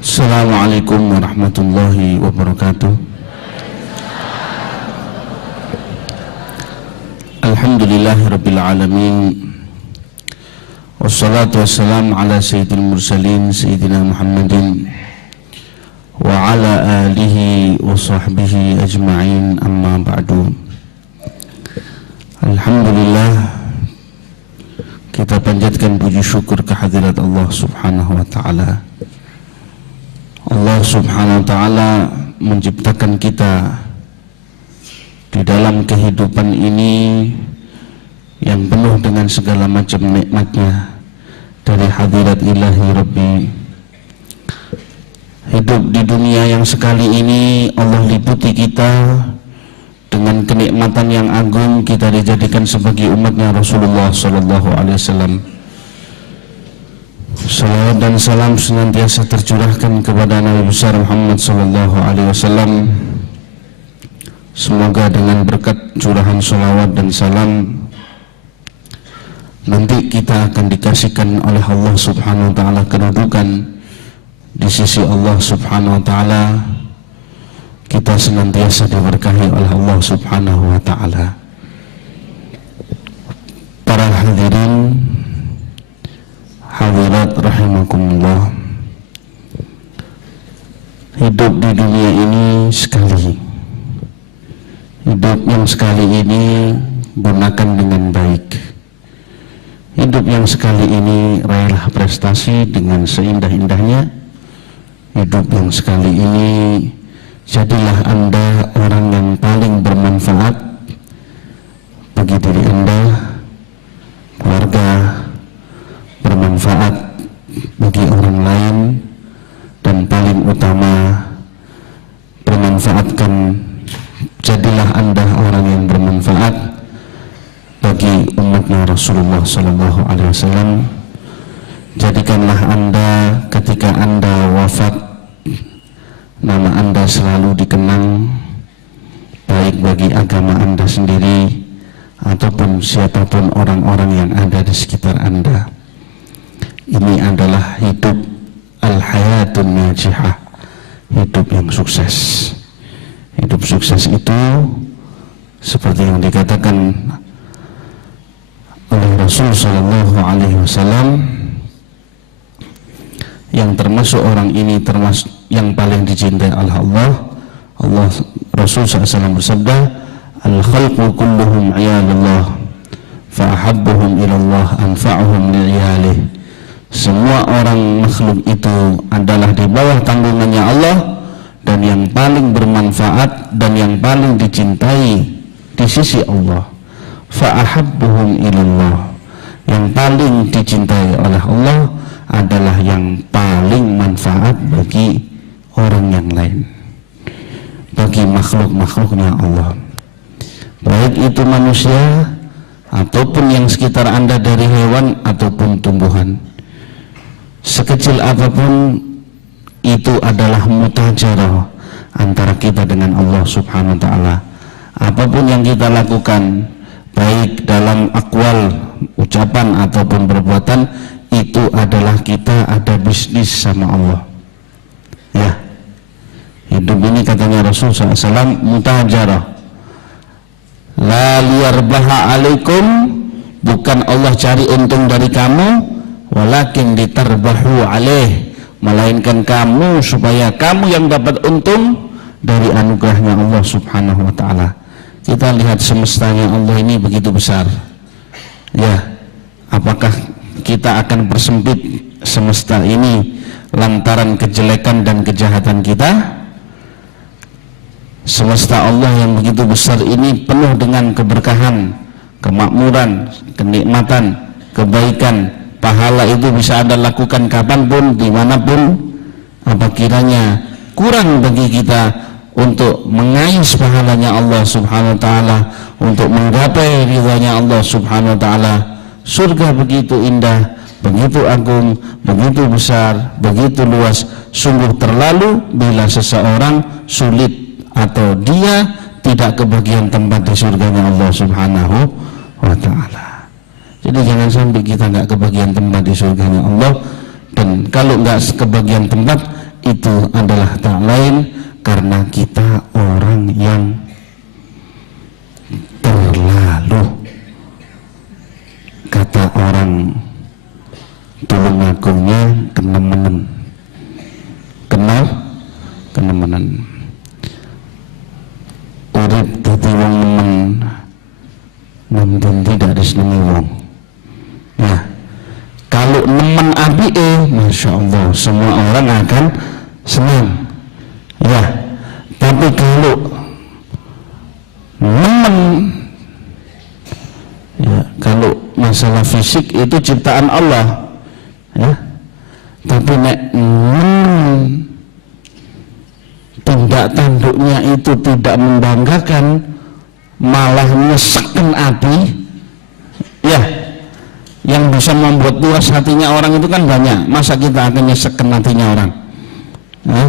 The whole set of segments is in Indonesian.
Assalamualaikum warahmatullahi wabarakatuh. Alhamdulillahirabbil alamin. Wassalatu wassalamu ala sayyidil mursalin sayyidina Muhammadin wa ala alihi wa sahbihi ajma'in, amma ba'du. Alhamdulillah, kita panjatkan puji syukur kehadirat Allah Subhanahu wa ta'ala. Allah Subhanahu wa ta'ala menciptakan kita di dalam kehidupan ini yang penuh dengan segala macam nikmatnya dari hadirat ilahi Rabbi. Hidup di dunia yang sekali ini Allah liputi kita dengan kenikmatan yang agung. Kita dijadikan sebagai umatnya Rasulullah sallallahu alaihi wasallam. Salawat dan salam senantiasa tercurahkan kepada Nabi besar Muhammad sallallahu alaihi wasallam. Semoga dengan berkat curahan salawat dan salam nanti kita akan dikasihkan oleh Allah Subhanahu wa ta'ala kedudukan di sisi Allah Subhanahu wa ta'ala. Kita senantiasa diberkahi oleh Allah Subhanahu wa ta'ala. Para hadirin hadirat rahimakumullah, hidup di dunia ini sekali. Hidup yang sekali ini gunakan dengan baik. Hidup yang sekali ini raihlah prestasi dengan seindah-indahnya. Hidup yang sekali ini jadilah Anda orang yang paling bermanfaat bagi diri Anda, keluarga, bermanfaat bagi orang lain, dan paling utama jadilah Anda orang yang bermanfaat bagi umatnya Rasulullah sallallahu alaihi wasallam. Jadikanlah Anda ketika Anda wafat, nama Anda selalu dikenang, baik bagi agama Anda sendiri ataupun siapapun orang-orang yang ada di sekitar Anda. Ini adalah hidup al-hayatun najihah, hidup yang sukses. Hidup sukses itu seperti yang dikatakan oleh Rasul sallallahu alaihi wasallam, yang termasuk orang ini termasuk yang paling dicintai oleh Allah. Rasul SAW bersabda, al-khalqu kulluhum iyalullah fa ahabbuhum ilallah anfa'uhum li'iyalih. Semua orang makhluk itu adalah di bawah tanggungannya Allah, dan yang paling bermanfaat dan yang paling dicintai di sisi Allah fa ahabbuhum ilallah. Yang paling dicintai oleh Allah adalah yang paling manfaat bagi orang yang lain, bagi makhluk-makhluknya Allah, baik itu manusia ataupun yang sekitar Anda, dari hewan ataupun tumbuhan. Sekecil apapun itu adalah mutajarah antara kita dengan Allah Subhanahu wa ta'ala. Apapun yang kita lakukan, baik dalam akwal, ucapan ataupun perbuatan, itu adalah kita ada bisnis sama Allah. Ya, hidup ini katanya Rasul SAW mutajarah. La liyarbaha alaikum, bukan Allah cari untung dari kamu, walakin ditarbahu alaih, melainkan kamu supaya kamu yang dapat untung dari anugerahnya Allah Subhanahu wa ta'ala. Kita lihat semestanya Allah ini begitu besar. Ya, apakah kita akan persempit semesta ini lantaran kejelekan dan kejahatan kita? Semesta Allah yang begitu besar ini penuh dengan keberkahan, kemakmuran, kenikmatan, kebaikan, pahala. Itu bisa Anda lakukan kapanpun, dimanapun. Apa kiranya kurang bagi kita untuk mengais pahalanya Allah Subhanahu wa ta'ala, untuk menggapai ridhanya Allah Subhanahu wa ta'ala? Surga begitu indah, begitu agung, begitu besar, begitu luas. Sungguh terlalu bila seseorang sulit atau dia tidak kebagian tempat di surganya Allah Subhanahu wa ta'ala. Jadi jangan sampai kita nggak kebagian tempat di surganya Allah. Dan kalau nggak kebagian tempat, itu adalah tak lain karena kita orang yang terlalu, kata orang Tulungagungnya, kenemenan urip dadi wong nemen namun tidak disenengi wong. Nah, kalau nemen apike, masya Allah, semua orang akan senang. Ya, tapi kalau nemen, ya, kalau masalah fisik itu ciptaan Allah, ya. Tapi nek tindak tanduknya itu tidak membanggakan, malah nyesekkan hati, ya, yang bisa membuat puas hatinya orang itu kan banyak. Masa kita akan nyesekkan hatinya orang, ya?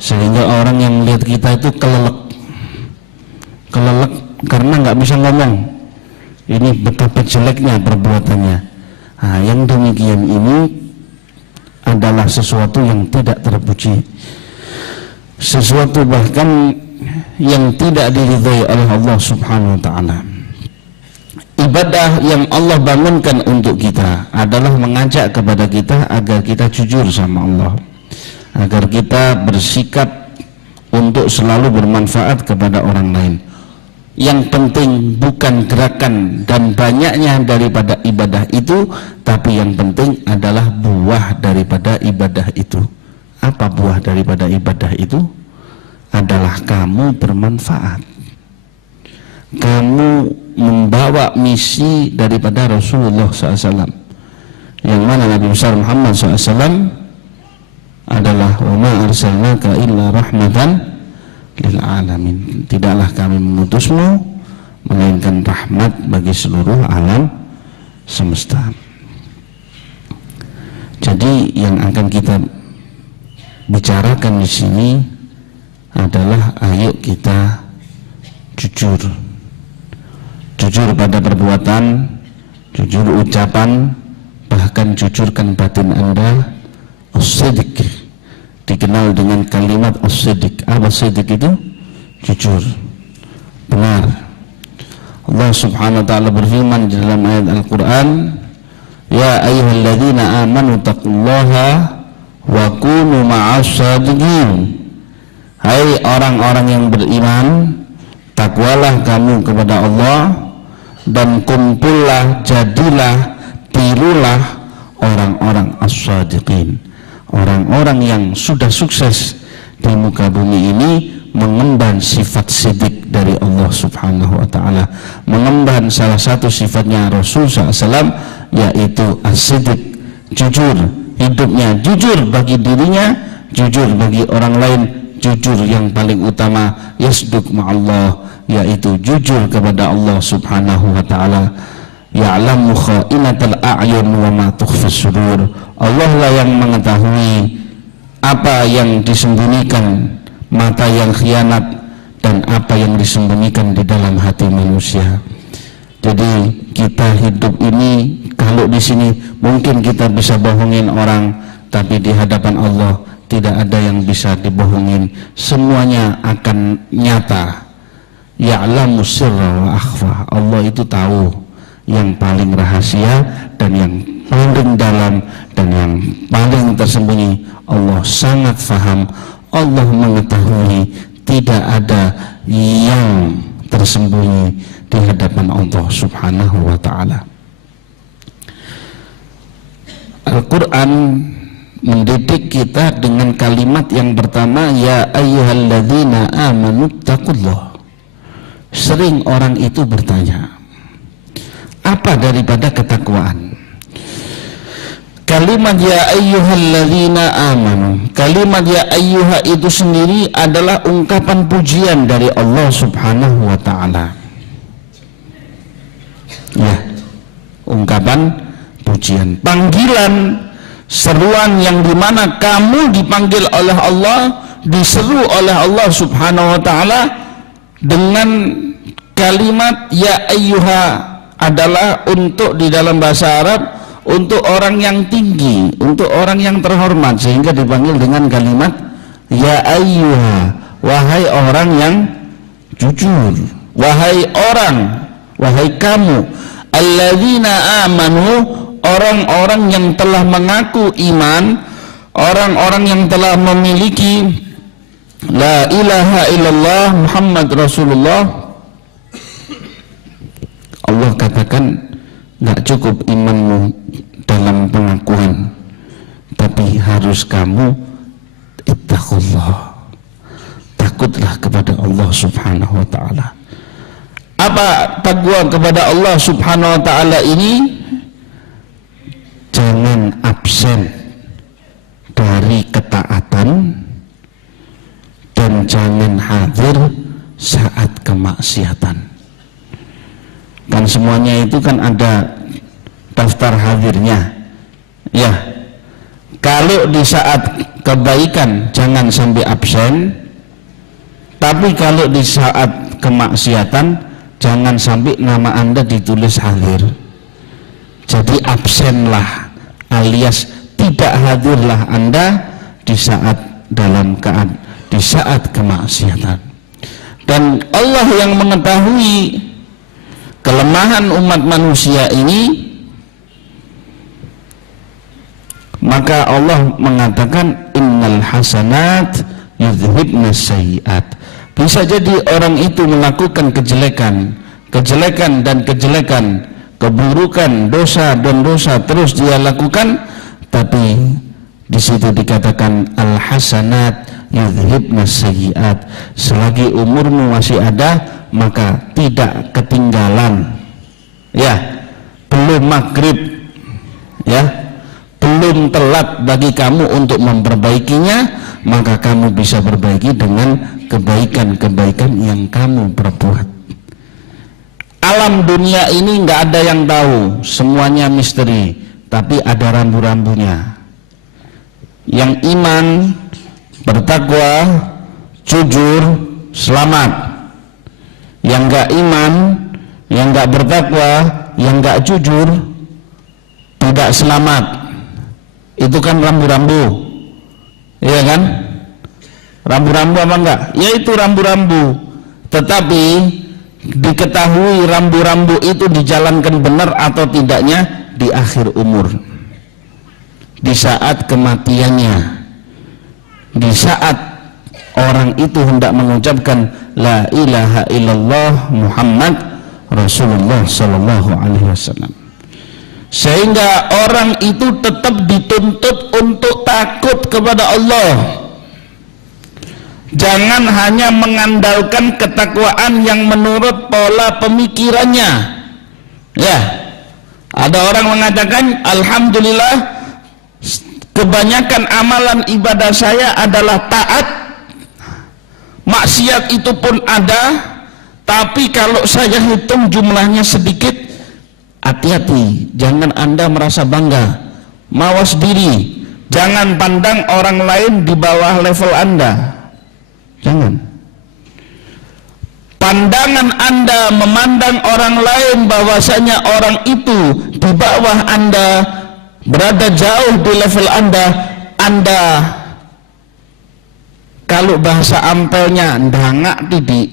Sehingga orang yang melihat kita itu kelelek karena nggak bisa ngomong ini betapa jeleknya perbuatannya. Nah, yang demikian ini adalah sesuatu yang tidak terpuji, sesuatu bahkan yang tidak diridhai oleh Allah Subhanahu wa ta'ala. Ibadah yang Allah bangunkan untuk kita adalah mengajak kepada kita agar kita jujur sama Allah, agar kita bersikap untuk selalu bermanfaat kepada orang lain. Yang penting bukan gerakan dan banyaknya daripada ibadah itu, tapi yang penting adalah buah daripada ibadah itu. Apa buah daripada ibadah itu? Adalah kamu bermanfaat, kamu membawa misi daripada Rasulullah SAW, yang mana Nabi besar Muhammad SAW adalah wa ma arsalnaka illa rahmatan lil alamin. Tidaklah kami mengutusmu melainkan rahmat bagi seluruh alam semesta. Jadi yang akan kita bicarakan di sini adalah ayo kita jujur pada perbuatan, jujur ucapan, bahkan jujurkan batin Anda. As-sidq dikenal dengan kalimat as-sidq. Apa sidq itu? Jujur, benar. Allah Subhanahu wa ta'ala berfirman di dalam ayat Al-Quran, ya ayyuhalladzina amanu taqullaha wa kunu ma'as-shadiqin. Hai orang-orang yang beriman, takwalah kamu kepada Allah dan kumpullah, jadilah, tirulah orang-orang as-shadiqin, orang-orang yang sudah sukses di muka bumi ini, mengemban sifat sidik dari Allah Subhanahu wa ta'ala, mengemban salah satu sifatnya Rasul SAW, yaitu as-sidik, jujur, hidupnya jujur bagi dirinya, jujur bagi orang lain, jujur yang paling utama yasduq ma'allah, yaitu jujur kepada Allah Subhanahu wa ta'ala. Ya'lamu kha'inatal a'yun wa ma tukhfis sudur. Allah lah yang mengetahui apa yang disembunyikan mata yang khianat dan apa yang disembunyikan di dalam hati manusia. Jadi kita hidup ini, kalau di sini mungkin kita bisa bohongin orang, tapi di hadapan Allah tidak ada yang bisa dibohongin, semuanya akan nyata. Ya'lamu sirra wa akhfa. Allah itu tahu yang paling rahasia dan yang paling dalam dan yang paling tersembunyi. Allah sangat faham, Allah mengetahui, tidak ada yang tersembunyi di hadapan Allah Subhanahu wa ta'ala. Al-Quran mendidik kita dengan kalimat yang pertama, ya ayyuhalladzina amanu taqullah. Sering orang itu bertanya, apa daripada ketakwaan? Kalimat ya ayyuhalladzina amanu, kalimat ya ayyuha itu sendiri adalah ungkapan pujian dari Allah Subhanahu wa ta'ala. Ya, ungkapan pujian, panggilan, seruan yang dimana kamu dipanggil oleh Allah, diseru oleh Allah Subhanahu wa ta'ala dengan kalimat ya ayyuha, adalah untuk di dalam bahasa Arab untuk orang yang tinggi, untuk orang yang terhormat, sehingga dipanggil dengan kalimat Ya ayyuha, wahai orang yang jujur, wahai kamu, alladzina amanu, orang-orang yang telah mengaku iman, orang-orang yang telah memiliki la ilaha illallah Muhammad Rasulullah. Allah katakan gak cukup imanmu dalam pengakuan, tapi harus kamu ittaqullah, takutlah kepada Allah subhanahu wa ta'ala. Apa takwa kepada Allah subhanahu wa ta'ala ini? Jangan absen dari ketaatan dan jangan hadir saat kemaksiatan. Kan semuanya itu kan ada daftar hadirnya. Ya, kalau di saat kebaikan jangan sampai absen, tapi kalau di saat kemaksiatan jangan sampai nama Anda ditulis hadir. Jadi absenlah, alias tidak hadirlah Anda di saat di saat kemaksiatan. Dan Allah yang mengetahui kelemahan umat manusia ini, maka Allah mengatakan innal hasanat yudhibnas sayyiat. Bisa jadi orang itu melakukan kejelekan dan kejelekan, keburukan, dosa dan dosa terus dia lakukan, tapi di situ dikatakan al hasanat yudhibnas sayyiat. Selagi umurmu masih ada, maka tidak ketinggalan. Ya, belum maghrib, ya, belum telat bagi kamu untuk memperbaikinya, maka kamu bisa perbaiki dengan kebaikan-kebaikan yang kamu perbuat. Alam dunia ini nggak ada yang tahu, semuanya misteri, tapi ada rambu-rambunya. Yang iman, bertakwa, jujur, selamat. Yang nggak iman, yang nggak bertakwa, yang nggak jujur, tidak selamat. Itu kan rambu-rambu, iya kan? Rambu-rambu apa enggak? Ya itu rambu-rambu. Tetapi diketahui rambu-rambu itu dijalankan benar atau tidaknya di akhir umur, di saat kematiannya, di saat orang itu hendak mengucapkan la ilaha illallah Muhammad Rasulullah sallallahu alaihi wasallam. Sehingga orang itu tetap dituntut untuk takut kepada Allah. Jangan hanya mengandalkan ketakwaan yang menurut pola pemikirannya. Ya, ada orang mengatakan alhamdulillah kebanyakan amalan ibadah saya adalah taat, maksiat itu pun ada, tapi kalau saya hitung jumlahnya sedikit. Hati-hati, jangan Anda merasa bangga, mawas diri, jangan pandang orang lain di bawah level Anda. Jangan. Pandangan Anda memandang orang lain bahwasanya orang itu di bawah Anda, berada jauh di level Anda kalau bahasa ampelnya ndangak tidik.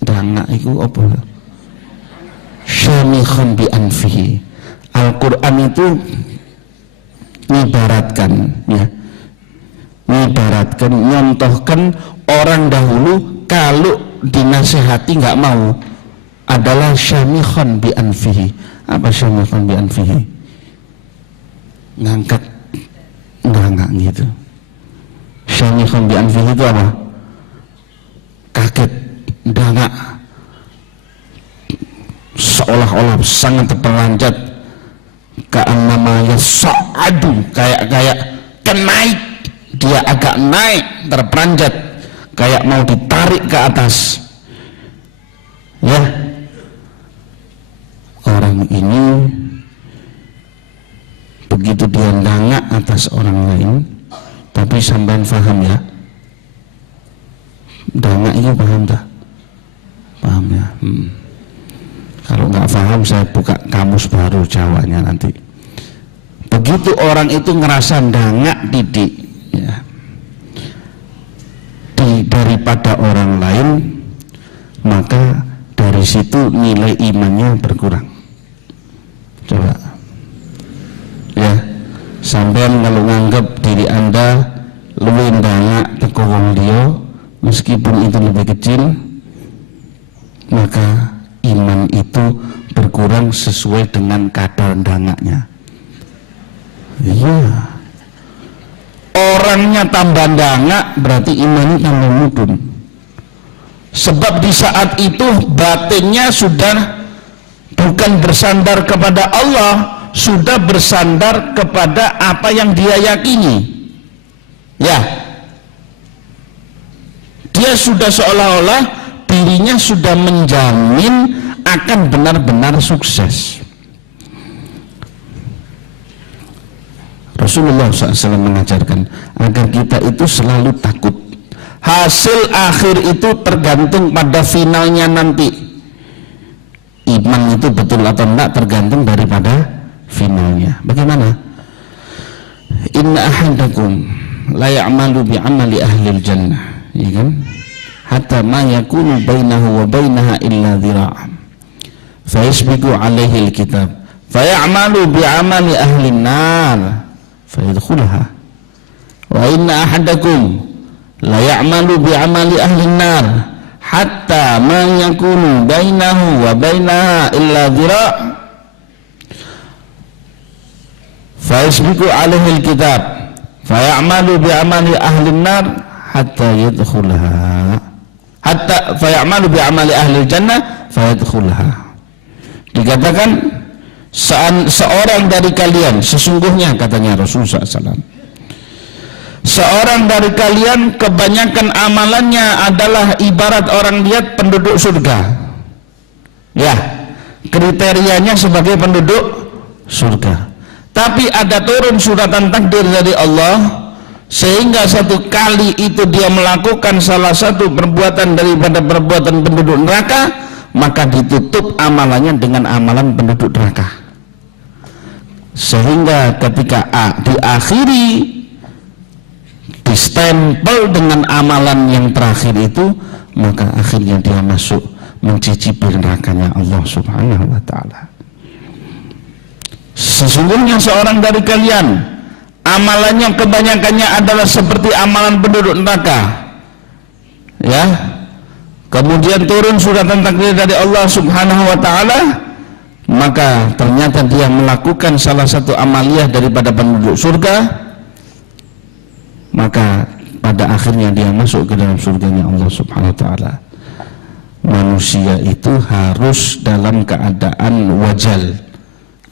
Ndangak itu apa? Syamikhan bi anfihi. Al-Quran itu mengibaratkan, ya, mengibaratkan, nyontohkan orang dahulu kalau dinasehati nggak mau adalah syamikhan bi anfihi. Apa syamikhan bi anfihi? Ngangkat ndangak gitu. Syamikhan bi anfihi itu apa? Kaget, ndangak, seolah-olah sangat terpelanjat, ka'annama yas'adu, kayak kenaik, dia agak naik, terperanjat, kayak mau ditarik ke atas. Ya, orang ini begitu dia ndangak atas orang lain, tapi sampean paham ya, ndangak itu paham tak? Paham ya? Kalau nggak paham saya buka kamus baru Jawanya nanti. Begitu orang itu ngerasa ndangak didik, ya, daripada orang lain, maka dari situ nilai imannya berkurang. Coba ya, sampean kalau nganggap diri anda luwih ndangak teko wong liya meskipun itu lebih kecil, maka iman itu berkurang sesuai dengan kadar ndangaknya. Iya, orangnya tambah ndangak berarti imannya tambah mudun. Sebab di saat itu batinnya sudah bukan bersandar kepada Allah, sudah bersandar kepada apa yang dia yakini. Ya, dia sudah seolah-olah dirinya sudah menjamin akan benar-benar sukses. Rasulullah SAW mengajarkan agar kita itu selalu takut. Hasil akhir itu tergantung pada finalnya nanti. Iman itu betul atau enggak tergantung daripada finalnya. Bagaimana? Inna ahadakum la ya'malu bi'amali ahlil jannah, ya kan? Hatta ma yakunu bainahu wa bainaha illa dhira'. Fa yasbiqu alaihi alkitab fa ya'malu bi'amali ahlin nar fa yadkhulaha. Wa inna ahadakum la ya'malu bi'amali ahlin nar hatta ma yakunu bainahu wa bainaha illa dhira'. Fa yasbiqu alaihi alkitab fayamalu bi'amali ahli nar hatta yadkhulaha, hatta fayamalu bi'amali ahli jannah fayadkhulaha. Dikatakan seorang dari kalian, sesungguhnya katanya Rasulullah SAW, seorang dari kalian kebanyakan amalannya adalah ibarat orang lihat penduduk surga. Ya, kriterianya sebagai penduduk surga. Tapi ada turun suratan takdir dari Allah, sehingga satu kali itu dia melakukan salah satu perbuatan daripada perbuatan penduduk neraka, maka ditutup amalannya dengan amalan penduduk neraka. Sehingga ketika diakhiri, distempel dengan amalan yang terakhir itu, maka akhirnya dia masuk mencicipi nerakanya Allah Subhanahu wa ta'ala. Sesungguhnya seorang dari kalian amalannya kebanyakannya adalah seperti amalan penduduk neraka. Ya. Kemudian turun suratan takdir dari Allah Subhanahu wa ta'ala, maka ternyata dia melakukan salah satu amaliyah daripada penduduk surga, maka pada akhirnya dia masuk ke dalam surganya Allah Subhanahu wa ta'ala. Manusia itu harus dalam keadaan wajal.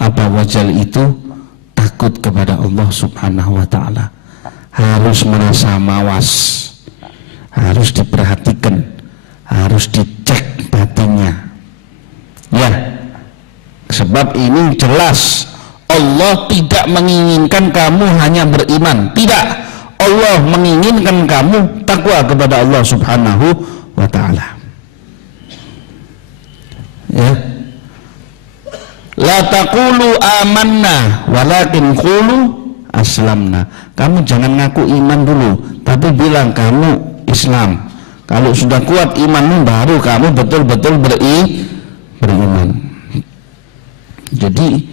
Apa wajal itu? Takut kepada Allah Subhanahu wa ta'ala. Harus merasa mawas, harus diperhatikan, harus dicek batinnya. Ya, sebab ini jelas Allah tidak menginginkan kamu hanya beriman. Tidak, Allah menginginkan kamu takwa kepada Allah Subhanahu wa ta'ala. Ya, la taqulu amanna walakin qulu aslamna. Kamu jangan ngaku iman dulu, tapi bilang kamu Islam. Kalau sudah kuat imanmu, baru kamu betul-betul beriman. Jadi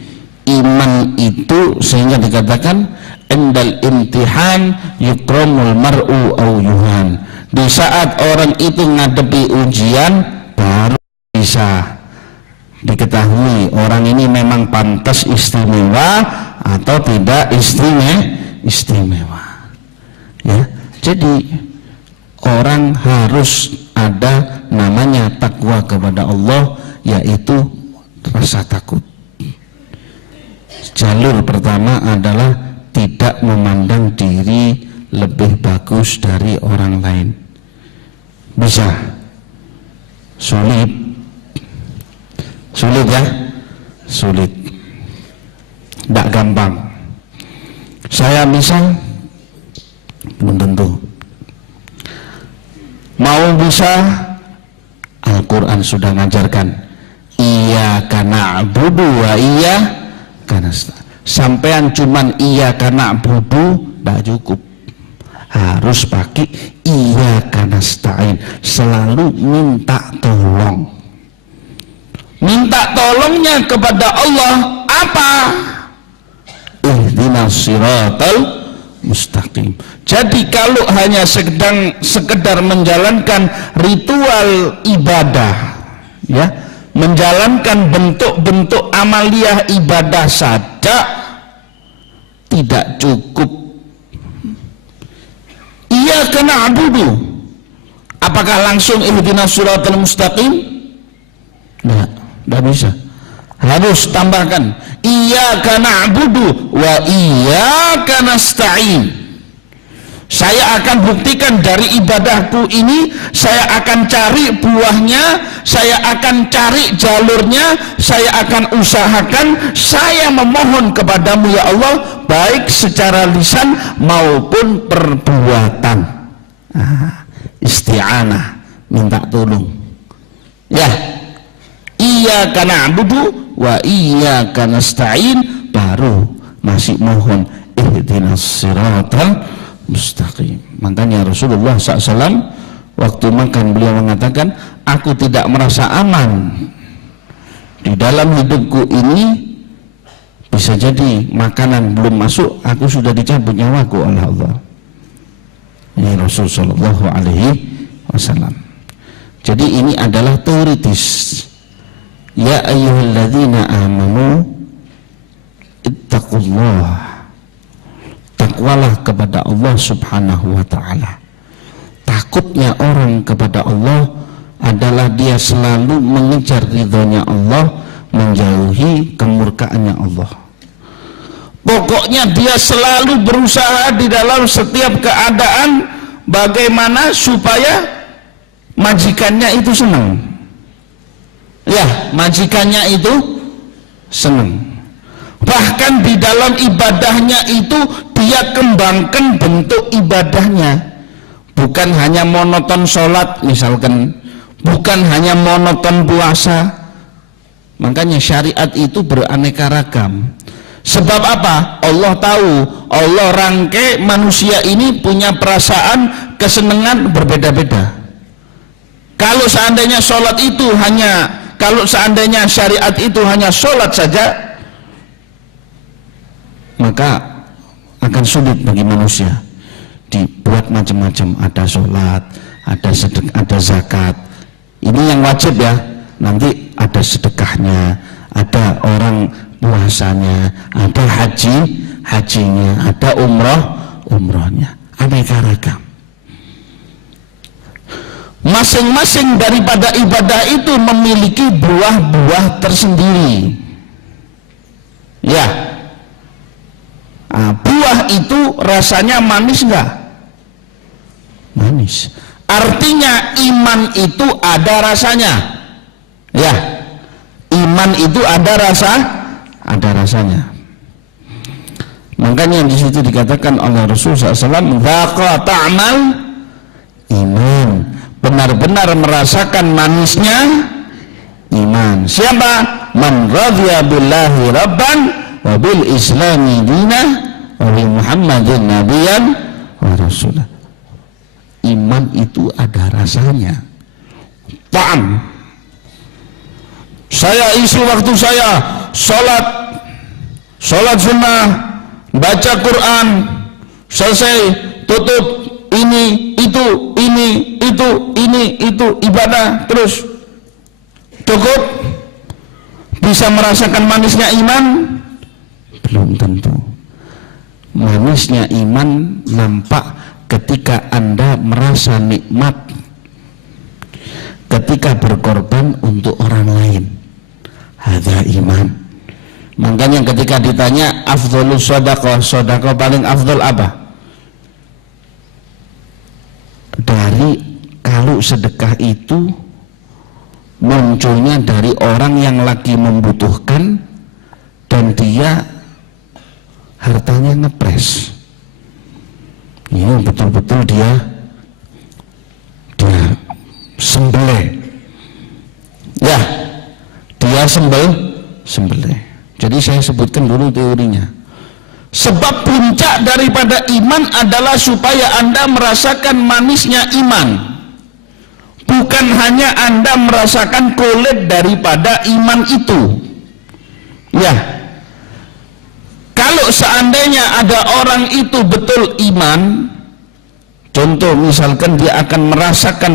iman itu sehingga dikatakan endal imtihan yukramul mar'u au yuhan. Di saat orang itu ngadepi ujian, baru bisa diketahui orang ini memang pantas istimewa atau tidak istimewa. Ya, jadi orang harus ada namanya takwa kepada Allah, yaitu rasa takut. Jalur pertama adalah tidak memandang diri lebih bagus dari orang lain. Bisa? Sulit ya? Sulit, tidak gampang. Saya bisa? Belum tentu. Mau bisa? Al-Quran sudah mengajarkan iyyaka na'budu wa iyyaka nasta'in. Sampean cuman iyyaka na'budu tidak cukup, harus pakai iyyaka iyyaka nasta'in, selalu minta tolong. Minta tolongnya kepada Allah apa? Ihdinas siratal mustaqim. Jadi kalau hanya sekedar menjalankan ritual ibadah, ya, menjalankan bentuk-bentuk amaliyah ibadah saja tidak cukup. Iyyaka na'budu, apakah langsung ihdinas siratal mustaqim? Tidak bisa. Harus tambahkan iyyaka na'budu wa iyyaka nasta'in. Saya akan buktikan dari ibadahku ini, saya akan cari buahnya, saya akan cari jalurnya, saya akan usahakan, saya memohon kepadamu ya Allah, baik secara lisan maupun perbuatan. Isti'anah, minta tolong. Ya, iyyaka na'budu wa iyyaka nasta'in, baru masih mohon ihdinas siratal mustaqim. Makanya Rasulullah SAW waktu makan beliau mengatakan, aku tidak merasa aman di dalam hidupku ini, bisa jadi makanan belum masuk aku sudah dicabut nyawaku oleh Allah. Ini Rasul Sallallahu Alaihi Wasallam. Jadi ini adalah teoritis. Ya ayyuhalladzina amanu ittaqullah, takwalah kepada Allah Subhanahu wa ta'ala. Takutnya orang kepada Allah adalah dia selalu mengejar ridhonya Allah, menjauhi kemurkaannya Allah. Pokoknya dia selalu berusaha di dalam setiap keadaan bagaimana supaya majikannya itu senang. Ya, majikannya itu senang. Bahkan di dalam ibadahnya itu dia kembangkan bentuk ibadahnya, bukan hanya monoton sholat misalkan, bukan hanya monoton puasa. Makanya syariat itu beraneka ragam. Sebab apa? Allah tahu, Allah rangkai manusia ini punya perasaan kesenangan berbeda-beda. Kalau seandainya sholat itu hanya, kalau seandainya syariat itu hanya sholat saja, maka akan sulit bagi manusia. Dibuat macam-macam, ada sholat, ada sedekah, ada zakat. Ini yang wajib ya. Nanti ada sedekahnya, ada orang puasanya, ada hajinya, ada umrohnya. Aneka ragam. Masing-masing daripada ibadah itu memiliki buah-buah tersendiri. Ya. Buah itu rasanya manis enggak? Manis. Artinya iman itu ada rasanya. Ya, iman itu ada rasanya. Makanya di situ dikatakan oleh Rasulullah SAW, "Dzaqa ta'mal iman." Benar-benar merasakan manisnya iman. Siapa? Man radhiya billahi rabban wa bil islami dinah wa bi Muhammadin nabiyyan wa rasulah. Iman itu ada rasanya. Ta'am. Saya isi waktu saya sholat sunnah, baca Quran, selesai, tutup, ini itu ibadah terus. Cukup? Bisa merasakan manisnya iman? Belum tentu. Manisnya iman nampak ketika Anda merasa nikmat ketika berkorban untuk orang lain. Hadza iman. Makanya ketika ditanya afdhalus shadaqah, sedekah paling afdal apa? Dari kalau sedekah itu munculnya dari orang yang lagi membutuhkan dan dia hartanya ngepres. Ini betul-betul dia sembelih. Ya, dia sembelih. Jadi saya sebutkan dulu teorinya. Sebab puncak daripada iman adalah supaya Anda merasakan manisnya iman, bukan hanya Anda merasakan kulit daripada iman itu. Ya, kalau seandainya ada orang itu betul iman, contoh misalkan dia akan merasakan,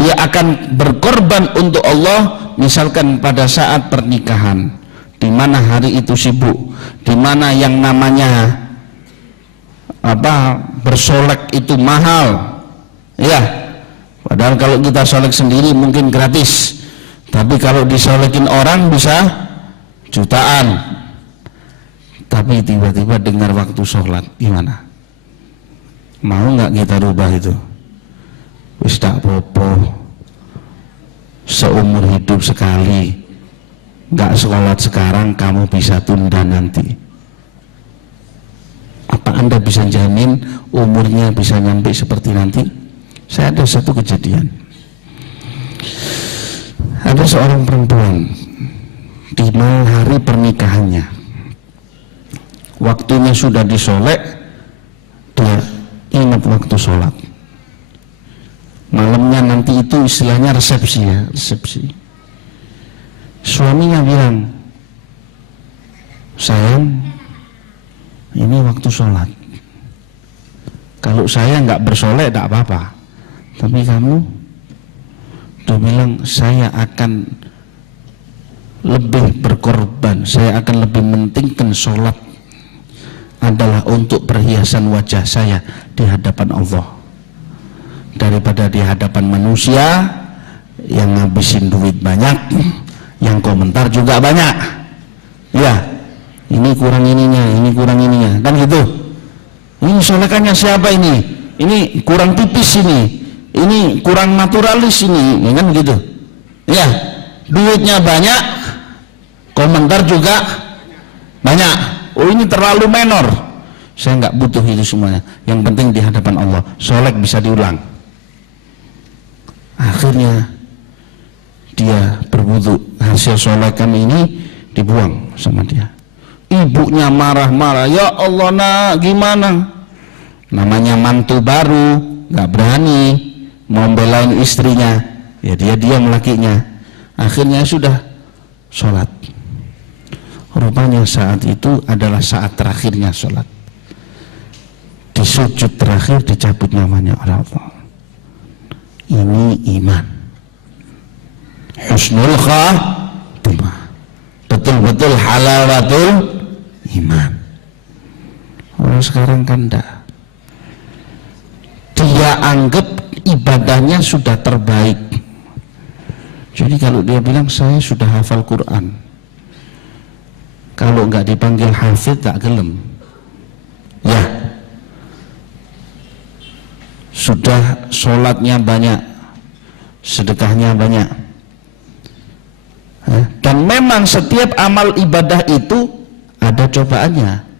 dia akan berkorban untuk Allah, misalkan pada saat pernikahan, di mana hari itu sibuk, di mana yang namanya bersolek itu mahal, ya. Padahal kalau kita solek sendiri mungkin gratis, tapi kalau disolekin orang bisa jutaan. Tapi tiba-tiba dengar waktu sholat, gimana? Mau nggak kita rubah itu? Wis tak popo, seumur hidup sekali, nggak sholat sekarang, kamu bisa tunda nanti. Apa Anda bisa jamin umurnya bisa nyampe seperti nanti? Saya ada satu kejadian. Ada seorang perempuan di malam hari pernikahannya, waktunya sudah disolek, dia ingat waktu sholat. Malamnya nanti itu istilahnya resepsi ya, resepsi. Suaminya bilang, sayang, ini waktu sholat. Kalau saya nggak bersolek tidak apa-apa, tapi kamu, dia bilang, saya akan lebih berkorban, saya akan lebih mementingkan sholat adalah untuk perhiasan wajah saya di hadapan Allah daripada di hadapan manusia yang ngabisin duit banyak, yang komentar juga banyak. Ya, ini kurang ininya, ini kurang ininya, kan gitu. Ini solekannya siapa ini? Ini kurang tipis ini kurang naturalis ini, ya kan gitu. Ya, duitnya banyak, komentar juga banyak. Oh, ini terlalu menor, saya nggak butuh itu semuanya. Yang penting di hadapan Allah, solek bisa diulang. Akhirnya dia berwudu, hasil solekan ini dibuang sama dia. Ibunya marah-marah, ya Allah nak, gimana? Namanya mantu baru, nggak berani mau belain istrinya, ya dia diam lakinya. Akhirnya sudah sholat. Rupanya saat itu adalah saat terakhirnya sholat. Di sujud terakhir dicabut nyawanya oleh Allah. Ini iman, husnul khatimah, betul-betul halawatul iman. Orang sekarang kan enggak. Dia anggap ibadahnya sudah terbaik. Jadi kalau dia bilang saya sudah hafal Quran, kalau enggak dipanggil hafid tak gelem. Ya, sudah sholatnya banyak, sedekahnya banyak. Dan memang setiap amal ibadah itu ada cobaannya.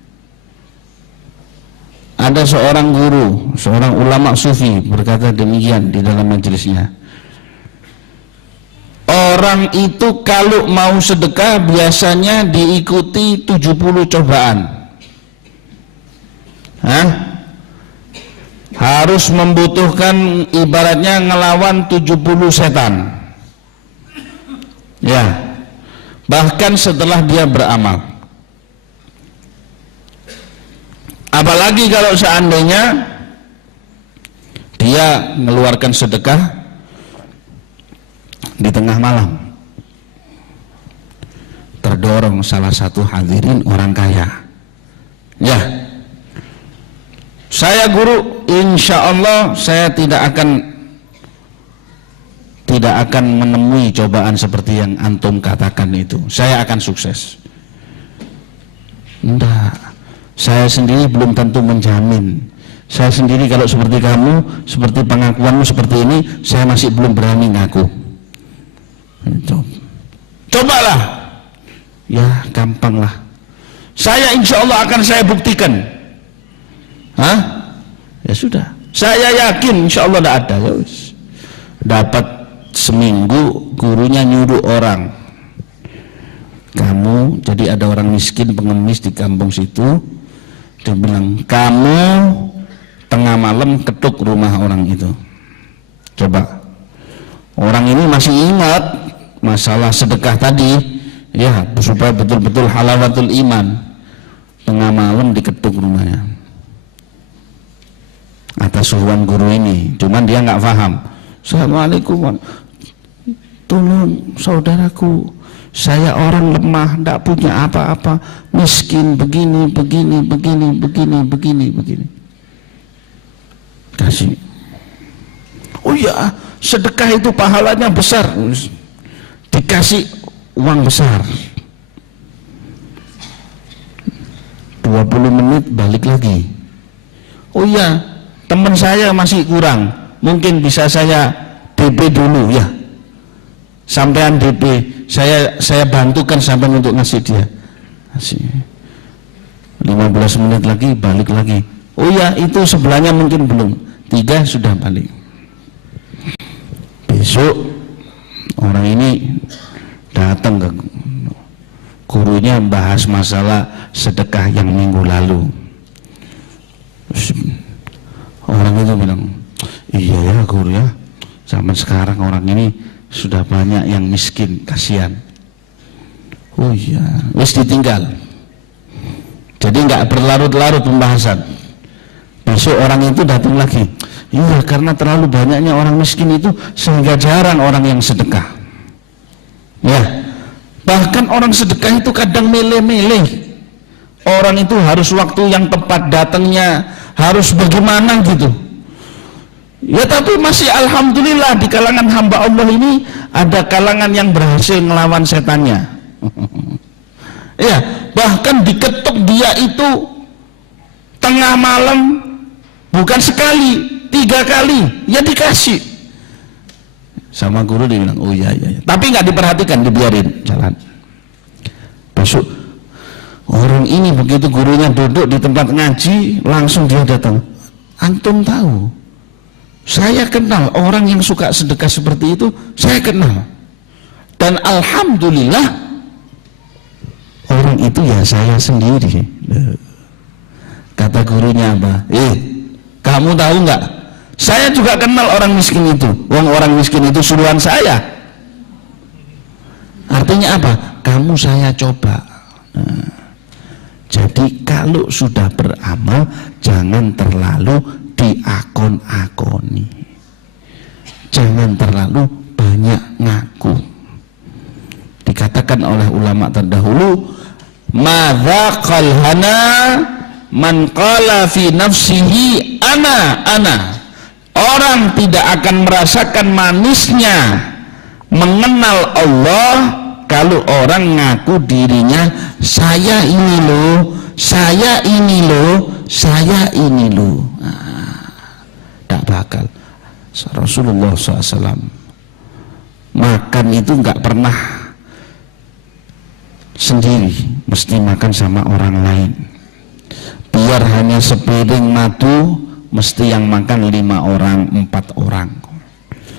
Ada seorang guru, seorang ulama sufi berkata demikian di dalam majelisnya. Orang itu kalau mau sedekah biasanya diikuti 70 cobaan. Harus membutuhkan ibaratnya ngelawan 70 setan. Ya, bahkan setelah dia beramal. Apalagi kalau seandainya dia mengeluarkan sedekah di tengah malam, terdorong salah satu hadirin orang kaya. Ya, saya guru, insya Allah saya tidak akan menemui cobaan seperti yang antum katakan itu. Saya akan sukses. Enggak, saya sendiri belum tentu menjamin. Saya sendiri kalau seperti kamu, seperti pengakuanmu seperti ini, saya masih belum berani ngaku. Cobalah. Ya, gampang lah. Saya insya Allah akan saya buktikan. Ya sudah. Saya yakin insya Allah tidak ada. Ya wis. Dapat seminggu gurunya nyuruh orang. Kamu, jadi ada orang miskin pengemis di kampung situ, Dia bilang, kamu tengah malam ketuk rumah orang itu. Coba, orang ini masih ingat masalah sedekah tadi, ya, supaya betul-betul halawatul iman. Tengah malam diketuk rumahnya atas suruhan guru ini, cuman dia nggak paham. Assalamualaikum, tolong saudaraku, saya orang lemah, tidak punya apa-apa, miskin, begini. Kasih. Oh ya, sedekah itu pahalanya besar. Dikasih uang besar. 20 menit balik lagi. Oh iya, teman saya masih kurang, mungkin bisa saya DP dulu ya. Sampean DP, saya bantukan sampean untuk ngasih dia. Kasih. 15 menit lagi balik lagi. Oh ya, itu sebelahnya mungkin belum. 3 sudah balik. Besok orang ini datang ke gurunya, bahas masalah sedekah yang minggu lalu. Orang itu bilang, iya ya guru ya, zaman sekarang orang ini sudah banyak yang miskin, kasihan. Oh iya, wis ditinggal. Jadi nggak berlarut-larut pembahasan. Besok orang itu datang lagi. Iya, karena terlalu banyaknya orang miskin itu sehingga jarang orang yang sedekah. Ya, bahkan orang sedekah itu kadang milih-milih. Orang itu harus waktu yang tepat datangnya, harus bagaimana gitu. Ya tapi masih alhamdulillah di kalangan hamba Allah ini ada kalangan yang berhasil melawan setannya. Ya, bahkan diketuk dia itu tengah malam, bukan sekali, 3 kali, ya dikasih. Sama guru dia bilang, oh iya. Tapi nggak diperhatikan, dibiarin jalan. Besok orang ini begitu gurunya duduk di tempat ngaji, langsung dia datang. Antum tahu, saya kenal orang yang suka sedekah seperti itu, saya kenal. Dan alhamdulillah orang itu ya saya sendiri. Kata gurunya apa? Kamu tahu nggak? Saya juga kenal orang miskin itu. Orang miskin itu suruhan saya. Artinya apa? Kamu saya coba. Jadi kalau sudah beramal, jangan terlalu diakon-akoni, jangan terlalu banyak ngaku. Dikatakan oleh ulama terdahulu, madzaqal hana man qala fi nafsihi ana. Orang tidak akan merasakan manisnya mengenal Allah kalau orang ngaku dirinya, saya ini loh, saya ini loh, saya ini loh. Tak bakal. Rasulullah SAW makan itu nggak pernah sendiri, mesti makan sama orang lain. Biar hanya sepiring madu, mesti yang makan 5 orang, 4 orang.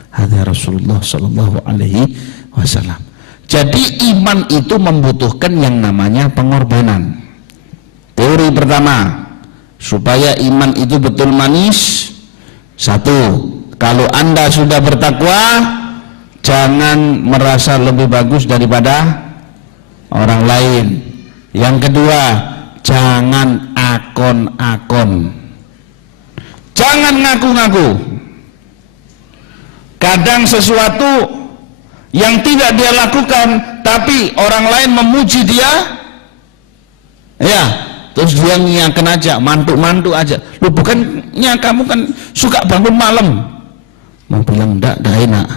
Hadza Rasulullah Sallallahu Alaihi Wasallam. Jadi iman itu membutuhkan yang namanya pengorbanan. Teori pertama, supaya iman itu betul manis, 1, kalau Anda sudah bertakwa, jangan merasa lebih bagus daripada orang lain. Yang kedua, jangan akon-akon, jangan ngaku-ngaku. Kadang sesuatu yang tidak dia lakukan tapi orang lain memuji dia, ya terus dia ngiyakan aja, mantuk-mantuk aja. Lu bukannya kamu kan suka bangun malam, mau bilang enggak enak,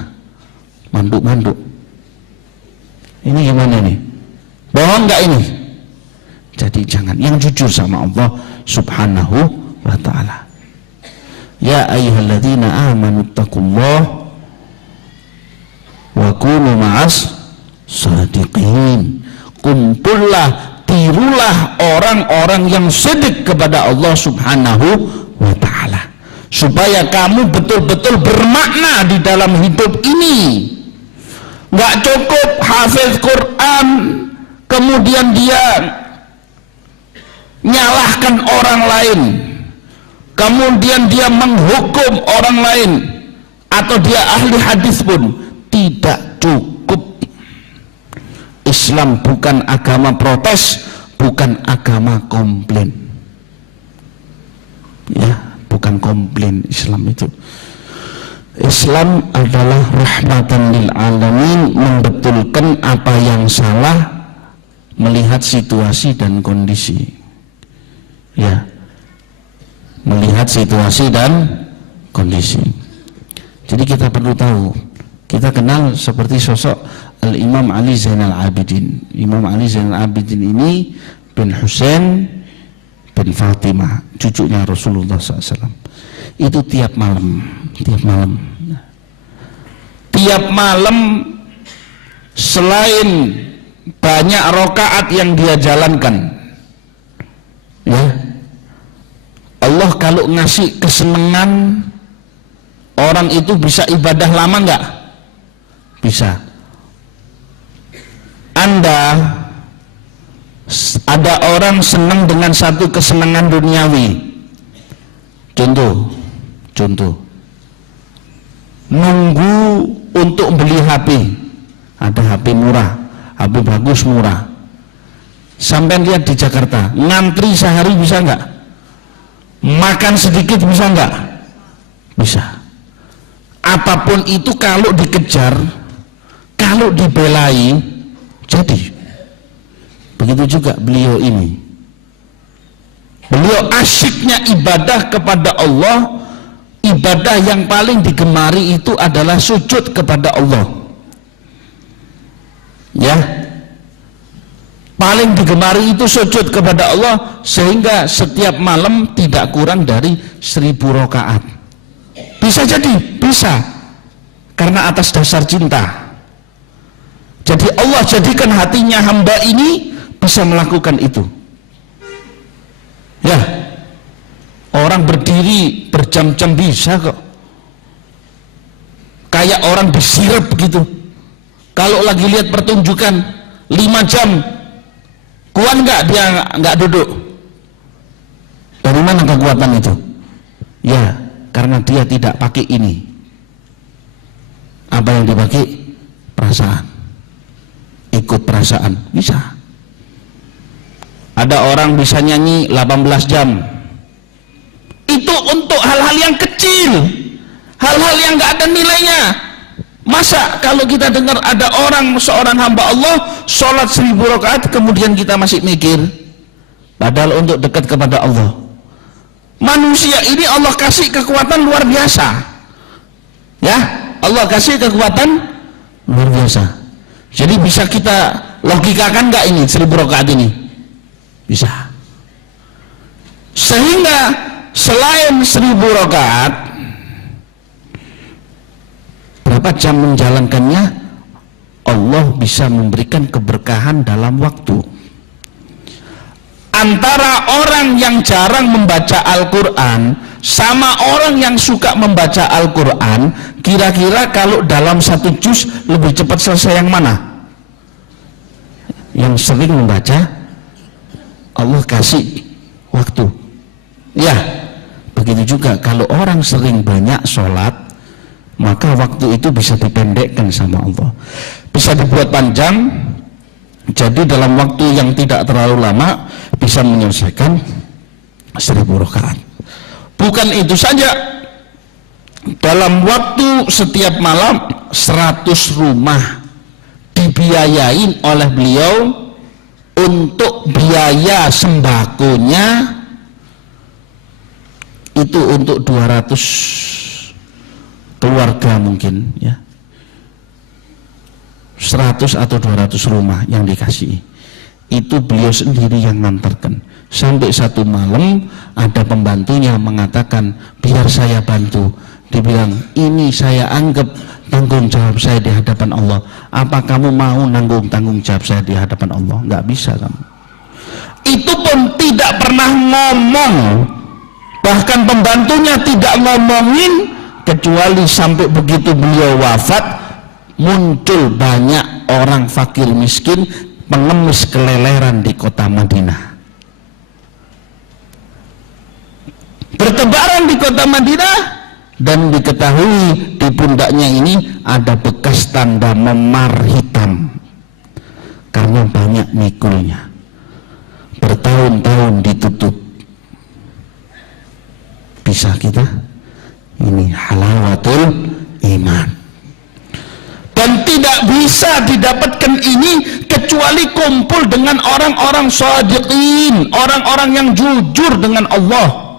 mantuk-mantuk. Ini gimana nih, bohong enggak ini? Jadi jangan, yang jujur sama Allah Subhanahu wa ta'ala. Ya ayyuhalladzina amanu taqullaha wa kunu ma'as shadiqin. Kumpullah, tirulah orang-orang yang sedek kepada Allah Subhanahu wa ta'ala, supaya kamu betul-betul bermakna di dalam hidup ini. Nggak cukup hafiz Quran kemudian dia nyalahkan orang lain, kemudian dia menghukum orang lain, atau dia ahli hadis pun tidak cukup. Islam bukan agama protes, bukan agama komplain. Ya, bukan komplain Islam itu. Islam adalah rahmatan lil alamin, membetulkan apa yang salah, melihat situasi dan kondisi. Ya, melihat situasi dan kondisi. Jadi kita perlu tahu, kita kenal seperti sosok Al-Imam Ali Zainal Abidin. Imam Ali Zainal Abidin ini bin Husain bin Fatimah, cucunya Rasulullah SAW. Itu tiap malam selain banyak rakaat yang dia jalankan, ya, Allah kalau ngasih kesenangan, orang itu bisa ibadah lama enggak? Bisa. Anda ada orang senang dengan satu kesenangan duniawi, contoh nunggu untuk beli HP, ada HP murah, HP bagus murah, sampai lihat di Jakarta, ngantri sehari bisa enggak? Makan sedikit bisa enggak? Bisa. Apapun itu kalau dikejar, kalau dibelai, jadi. Begitu juga beliau ini. Beliau asyiknya ibadah kepada Allah. Ibadah yang paling digemari itu adalah sujud kepada Allah. Ya, paling digemari itu sujud kepada Allah, sehingga setiap malam tidak kurang dari 1000 rakaat. Bisa jadi, bisa, karena atas dasar cinta. Jadi Allah jadikan hatinya hamba ini bisa melakukan itu. Ya, orang berdiri berjam-jam bisa kok, kayak orang disirep gitu. Kalau lagi lihat pertunjukan 5 jam, kuat nggak dia nggak duduk? Dari mana kekuatan itu? Ya, karena dia tidak pakai ini. Apa yang dipakai? Perasaan. Ikut perasaan, bisa. Ada orang bisa nyanyi 18 jam. Itu untuk hal-hal yang kecil, hal-hal yang nggak ada nilainya. Masa kalau kita dengar ada orang, seorang hamba Allah sholat 1000 rakaat, kemudian kita masih mikir, padahal untuk dekat kepada Allah. Manusia ini Allah kasih kekuatan luar biasa, ya, Allah kasih kekuatan luar biasa. Jadi bisa kita logikakan nggak ini 1000 rakaat ini? Bisa. Sehingga selain 1000 rakaat, berapa jam menjalankannya, Allah bisa memberikan keberkahan dalam waktu. Antara orang yang jarang membaca Al-Quran sama orang yang suka membaca Al-Quran, kira-kira kalau dalam 1 juz lebih cepat selesai yang mana? Yang sering membaca, Allah kasih waktu. Ya, begitu juga kalau orang sering banyak sholat, maka waktu itu bisa dipendekkan sama Allah, bisa dibuat panjang. Jadi dalam waktu yang tidak terlalu lama bisa menyelesaikan 1000 rakaat. Bukan itu saja, dalam waktu setiap malam 100 rumah dibiayain oleh beliau. Untuk biaya sembakonya itu untuk 200 keluarga mungkin, ya, 100 atau 200 rumah yang dikasih. Itu beliau sendiri yang ngantarkan. Sampai satu malam ada pembantunya mengatakan, biar saya bantu. Dibilang, ini saya anggap tanggung jawab saya di hadapan Allah. Apa kamu mau nanggung tanggung jawab saya di hadapan Allah? Nggak bisa kamu. Itu pun tidak pernah ngomong, bahkan pembantunya tidak ngomongin, kecuali sampai begitu beliau wafat, muncul banyak orang fakir miskin pengemis keleleran di kota Madinah. bertebaran di kota Madinah, dan diketahui di pundaknya ini ada bekas tanda memar hitam karena banyak mikulnya, bertahun-tahun ditutup. Bisa kita? Ini halawatul iman. Dan tidak bisa didapatkan ini kecuali kumpul dengan orang-orang shadiqin, orang-orang yang jujur dengan Allah.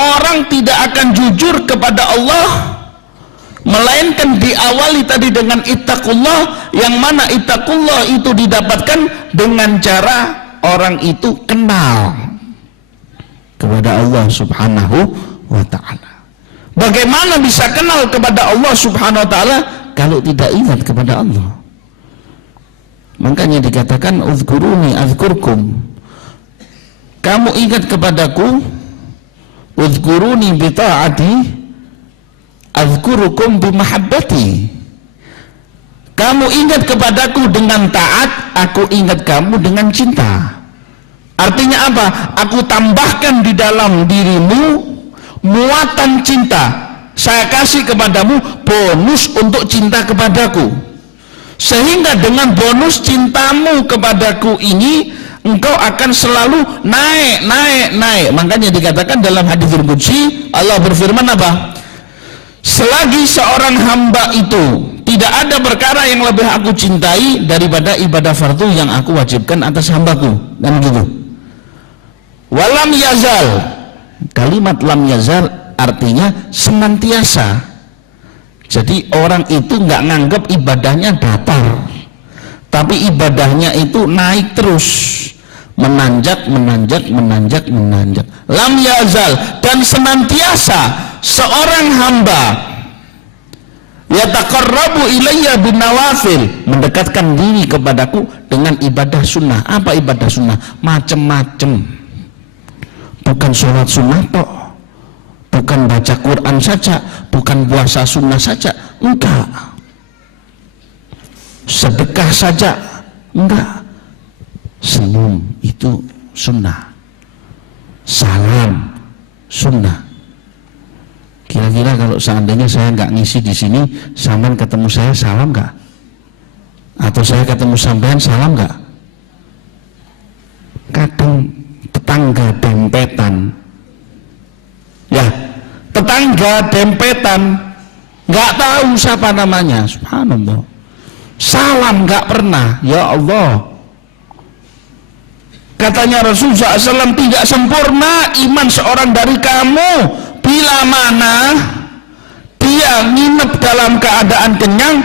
Orang tidak akan jujur kepada Allah melainkan diawali tadi dengan ittaqullah, yang mana ittaqullah itu didapatkan dengan cara orang itu kenal kepada Allah Subhanahu wa ta'ala. Bagaimana bisa kenal kepada Allah Subhanahu wa ta'ala kalau tidak ingat kepada Allah? Makanya dikatakan uzkuruni azkurkum, kamu ingat kepadaku, uzkuruni bi ta'ati azkurukum bi mahabbati, kamu ingat kepadaku dengan taat, aku ingat kamu dengan cinta. Artinya apa? Aku tambahkan di dalam dirimu muatan cinta, saya kasih kepadamu bonus untuk cinta kepadaku, sehingga dengan bonus cintamu kepadaku ini engkau akan selalu naik. Makanya dikatakan dalam hadits qudsi, Allah berfirman apa? Selagi seorang hamba itu tidak ada perkara yang lebih aku cintai daripada ibadah fardu yang aku wajibkan atas hambaku, dan begitu. Walam yazal, kalimat lam yazal artinya senantiasa. Jadi orang itu nggak nganggap ibadahnya datar, tapi ibadahnya itu naik terus, menanjak. Lam yazal, dan senantiasa seorang hamba yataqarrabu ilayya bin nawafil, mendekatkan diri kepadaku dengan ibadah sunnah. Apa ibadah sunnah? Macem-macem. Bukan sholat sunnah tok, bukan baca Quran saja, bukan puasa sunnah saja, enggak. Sedekah saja, enggak. Senyum itu sunnah, salam sunnah. Kira-kira kalau seandainya saya nggak ngisi di sini, sampean ketemu saya salam nggak? Atau saya ketemu sampean salam nggak? Kadang tetangga dempetan, ya tetangga dempetan, nggak tahu siapa namanya, subhanallah, salam nggak pernah. Ya Allah, katanya Rasulullah SAW, tidak sempurna iman seorang dari kamu bila mana dia nginep dalam keadaan kenyang,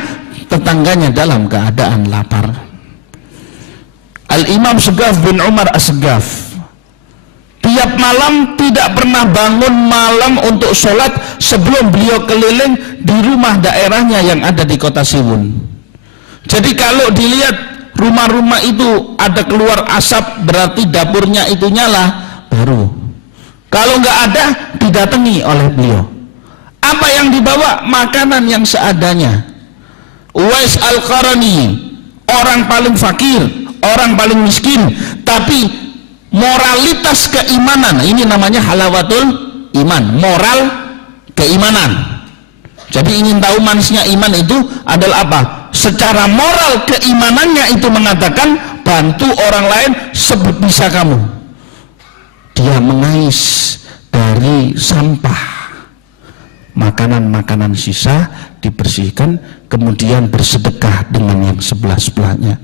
tetangganya dalam keadaan lapar. Al-Imam Segaf bin Umar As-Segaf tiap malam tidak pernah bangun malam untuk sholat sebelum beliau keliling di rumah daerahnya yang ada di kota Siwun. Jadi kalau dilihat rumah-rumah itu ada keluar asap, berarti dapurnya itu nyala baru. Kalau nggak ada, didatangi oleh beliau. Apa yang dibawa? Makanan yang seadanya. Uwais Al-Qarani, orang paling fakir, orang paling miskin, tapi moralitas keimanan, ini namanya halawatul iman, moral keimanan. Jadi ingin tahu manisnya iman itu adalah apa? Secara moral keimanannya itu mengatakan, bantu orang lain sebisa kamu. Dia mengais dari sampah, makanan-makanan sisa dibersihkan, kemudian bersedekah dengan yang sebelah-sebelahnya,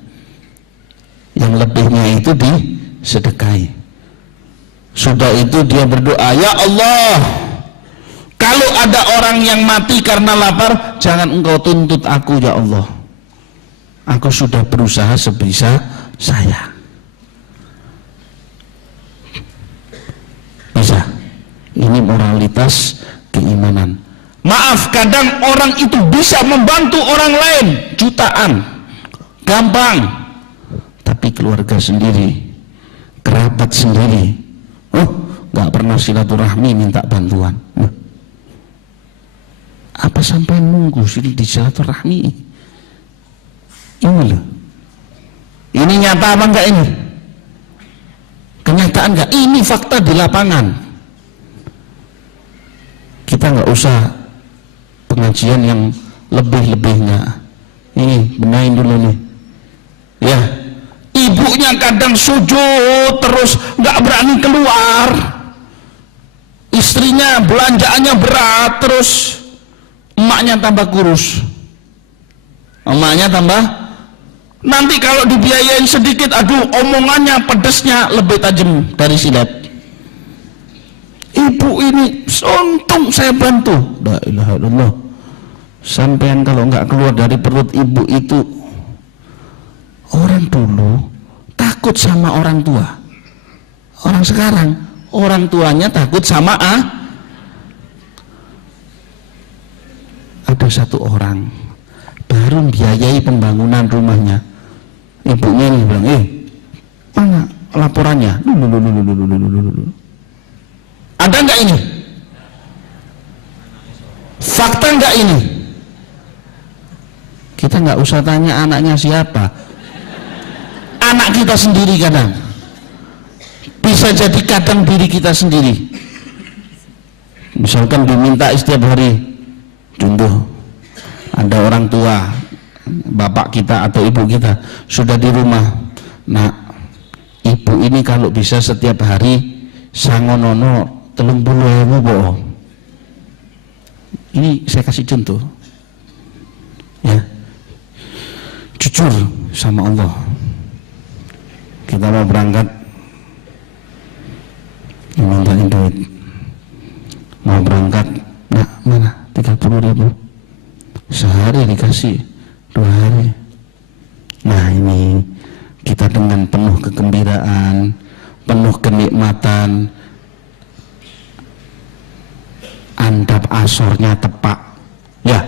yang lebihnya itu disedekahi. Sudah itu dia berdoa, ya Allah, kalau ada orang yang mati karena lapar, jangan engkau tuntut aku ya Allah, aku sudah berusaha sebisa saya. Bisa. Ini moralitas keimanan. Maaf, kadang orang itu bisa membantu orang lain jutaan, gampang, tapi keluarga sendiri, kerabat sendiri, nggak pernah silaturahmi minta bantuan. Apa sampai nunggu sini di silaturahmi? Ini loh, ini nyata apa enggak ini? Kenyataan enggak? Ini fakta di lapangan. Kita nggak usah pengajian yang lebih-lebihnya. Ini benahin dulu nih. Ya, ibunya kadang sujud terus nggak berani keluar. Istrinya belanjaannya berat terus emaknya tambah kurus. Emaknya tambah, nanti kalau dibiayain sedikit, aduh omongannya pedesnya lebih tajam dari silet. Ibu ini untung saya bantu. La ilaha illallah. Sampean kalau nggak keluar dari perut ibu itu, orang dulu takut sama orang tua. Orang sekarang orang tuanya takut sama Ada satu orang baru biayai pembangunan rumahnya. Ibunya ini bilang, mana laporannya? Ada nggak ini? Fakta nggak ini? Kita nggak usah tanya anaknya siapa. Anak kita sendiri kadang. Bisa jadi kadang diri kita sendiri. Misalkan diminta setiap hari, contoh, ada orang tua, bapak kita atau ibu kita sudah di rumah. Nah, ibu ini kalau bisa setiap hari sangonono 30.000 bohong. Ini saya kasih contoh, ya, jujur sama Allah. Kita mau berangkat, mintain duit, mau berangkat, nah mana 30.000, sehari dikasih 2 hari. Nah ini kita dengan penuh kegembiraan, penuh kenikmatan, andap asornya tepak, ya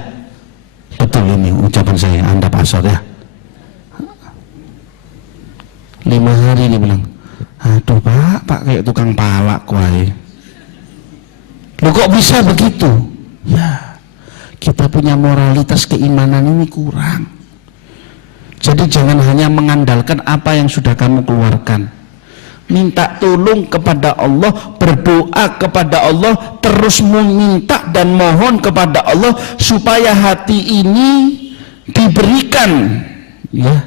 betul ini ucapan saya, andap asor ya. 5 hari dia bilang, aduh pak kayak tukang palak kuai. Loh kok bisa begitu? Ya, kita punya moralitas keimanan ini kurang. Jadi jangan hanya mengandalkan apa yang sudah kamu keluarkan. Minta tolong kepada Allah, berdoa kepada Allah, terus meminta dan mohon kepada Allah supaya hati ini diberikan, ya,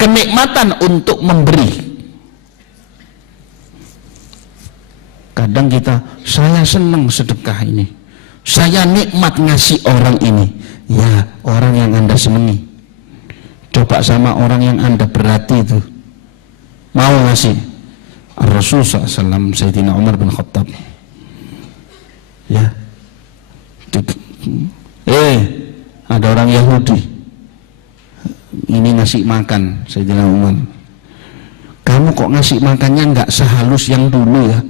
kenikmatan untuk memberi. Kadang kita, saya senang sedekah ini, saya nikmat ngasih orang ini. Ya, orang yang Anda senangi. Coba sama orang yang Anda berarti itu, mau ngasih. Rasul SAW, Sayyidina Umar bin Khattab, ya, ada orang Yahudi ini ngasih makan Sayyidina Umar. Kamu kok ngasih makannya nggak sehalus yang dulu ya?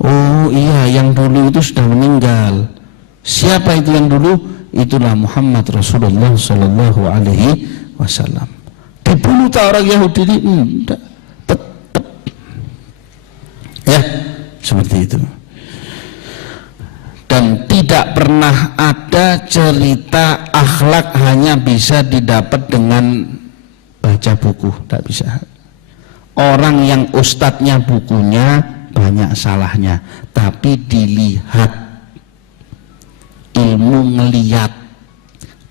Oh iya, yang dulu itu sudah meninggal. Siapa itu yang dulu? Itulah Muhammad Rasulullah Sallallahu Alaihi Wasallam. Dibunuh tak orang Yahudi ini? Enggak. Ya, seperti itu. Dan tidak pernah ada cerita akhlak hanya bisa didapat dengan baca buku, tak bisa. Orang yang ustadznya bukunya banyak salahnya, tapi dilihat, ilmu ngeliat,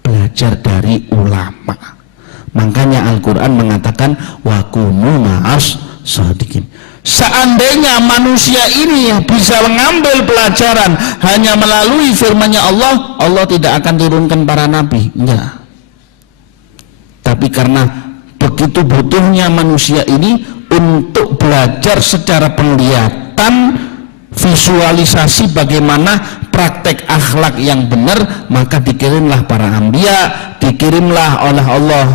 belajar dari ulama. Makanya Al-Quran mengatakan wa kunu ma'as shadiqin. Seandainya manusia ini bisa mengambil pelajaran hanya melalui firman-Nya Allah, Allah tidak akan turunkan para nabi, enggak. Tapi karena begitu butuhnya manusia ini untuk belajar secara penglihatan, visualisasi bagaimana praktek akhlak yang benar, maka dikirimlah para anbiya, dikirimlah oleh Allah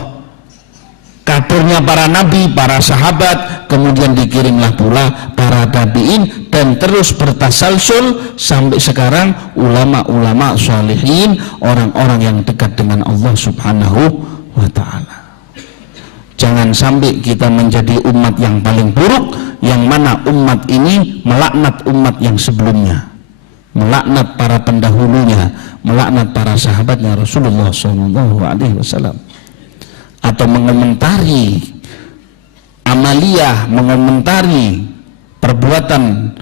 kadernya para nabi, para sahabat, kemudian dikirimlah pula para tabi'in, dan terus bertasalsul sampai sekarang ulama-ulama sholihin, orang-orang yang dekat dengan Allah Subhanahu wa ta'ala. Jangan sampai kita menjadi umat yang paling buruk, yang mana umat ini melaknat umat yang sebelumnya, melaknat para pendahulunya, melaknat para sahabatnya Rasulullah SAW, atau mengomentari amaliyah, mengomentari perbuatan,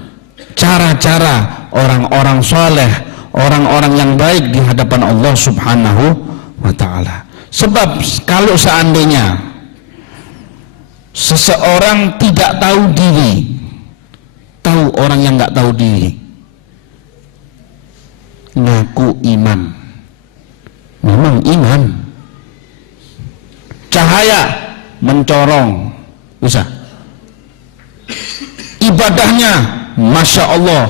cara-cara orang-orang soleh, orang-orang yang baik di hadapan Allah Subhanahu wa ta'ala. Sebab kalau seandainya seseorang tidak tahu diri, tahu orang yang nggak tahu diri, ngaku iman, memang iman, cahaya mencorong, bisa, ibadahnya Masya Allah,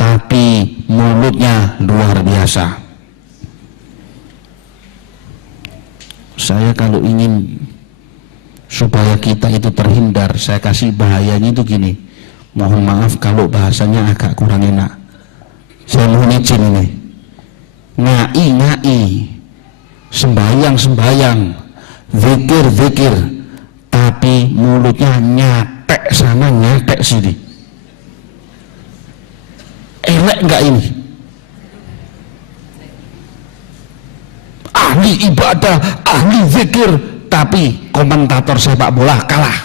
tapi mulutnya luar biasa. Saya kalau ingin supaya kita itu terhindar, saya kasih bahayanya itu gini, mohon maaf kalau bahasanya agak kurang enak, saya mohon izin ini, ngai, sembayang, zikir, tapi mulutnya nyatek sana nyatek sini. Elek enggak ini? Ahli ibadah, ahli zikir, tapi komentator sepak bola kalah.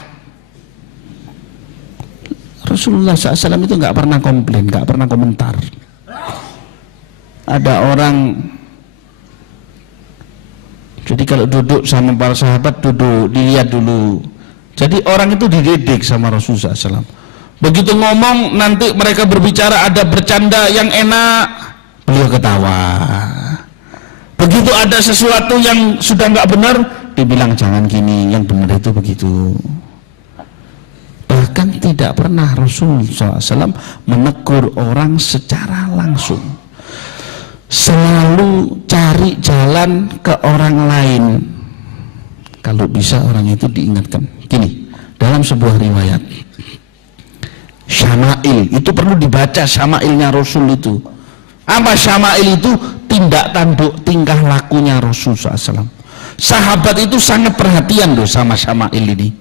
Rasulullah SAW itu nggak pernah komplain, nggak pernah komentar. Ada orang, jadi kalau duduk sama para sahabat, duduk dilihat dulu. Jadi orang itu dididik sama Rasulullah SAW. Begitu ngomong, nanti mereka berbicara, ada bercanda yang enak, beliau ketawa. Begitu ada sesuatu yang sudah nggak benar, dibilang jangan gini, yang benar itu begitu. Bahkan tidak pernah Rasulullah SAW menegur orang secara langsung. Selalu cari jalan ke orang lain. Kalau bisa orang itu diingatkan. Gini, dalam sebuah riwayat, Syama'il, itu perlu dibaca Syama'ilnya Rasul itu. Apa Syama'il itu? Tindak tanduk tingkah lakunya Rasul SAW. Sahabat itu sangat perhatian loh sama Syama'il ini.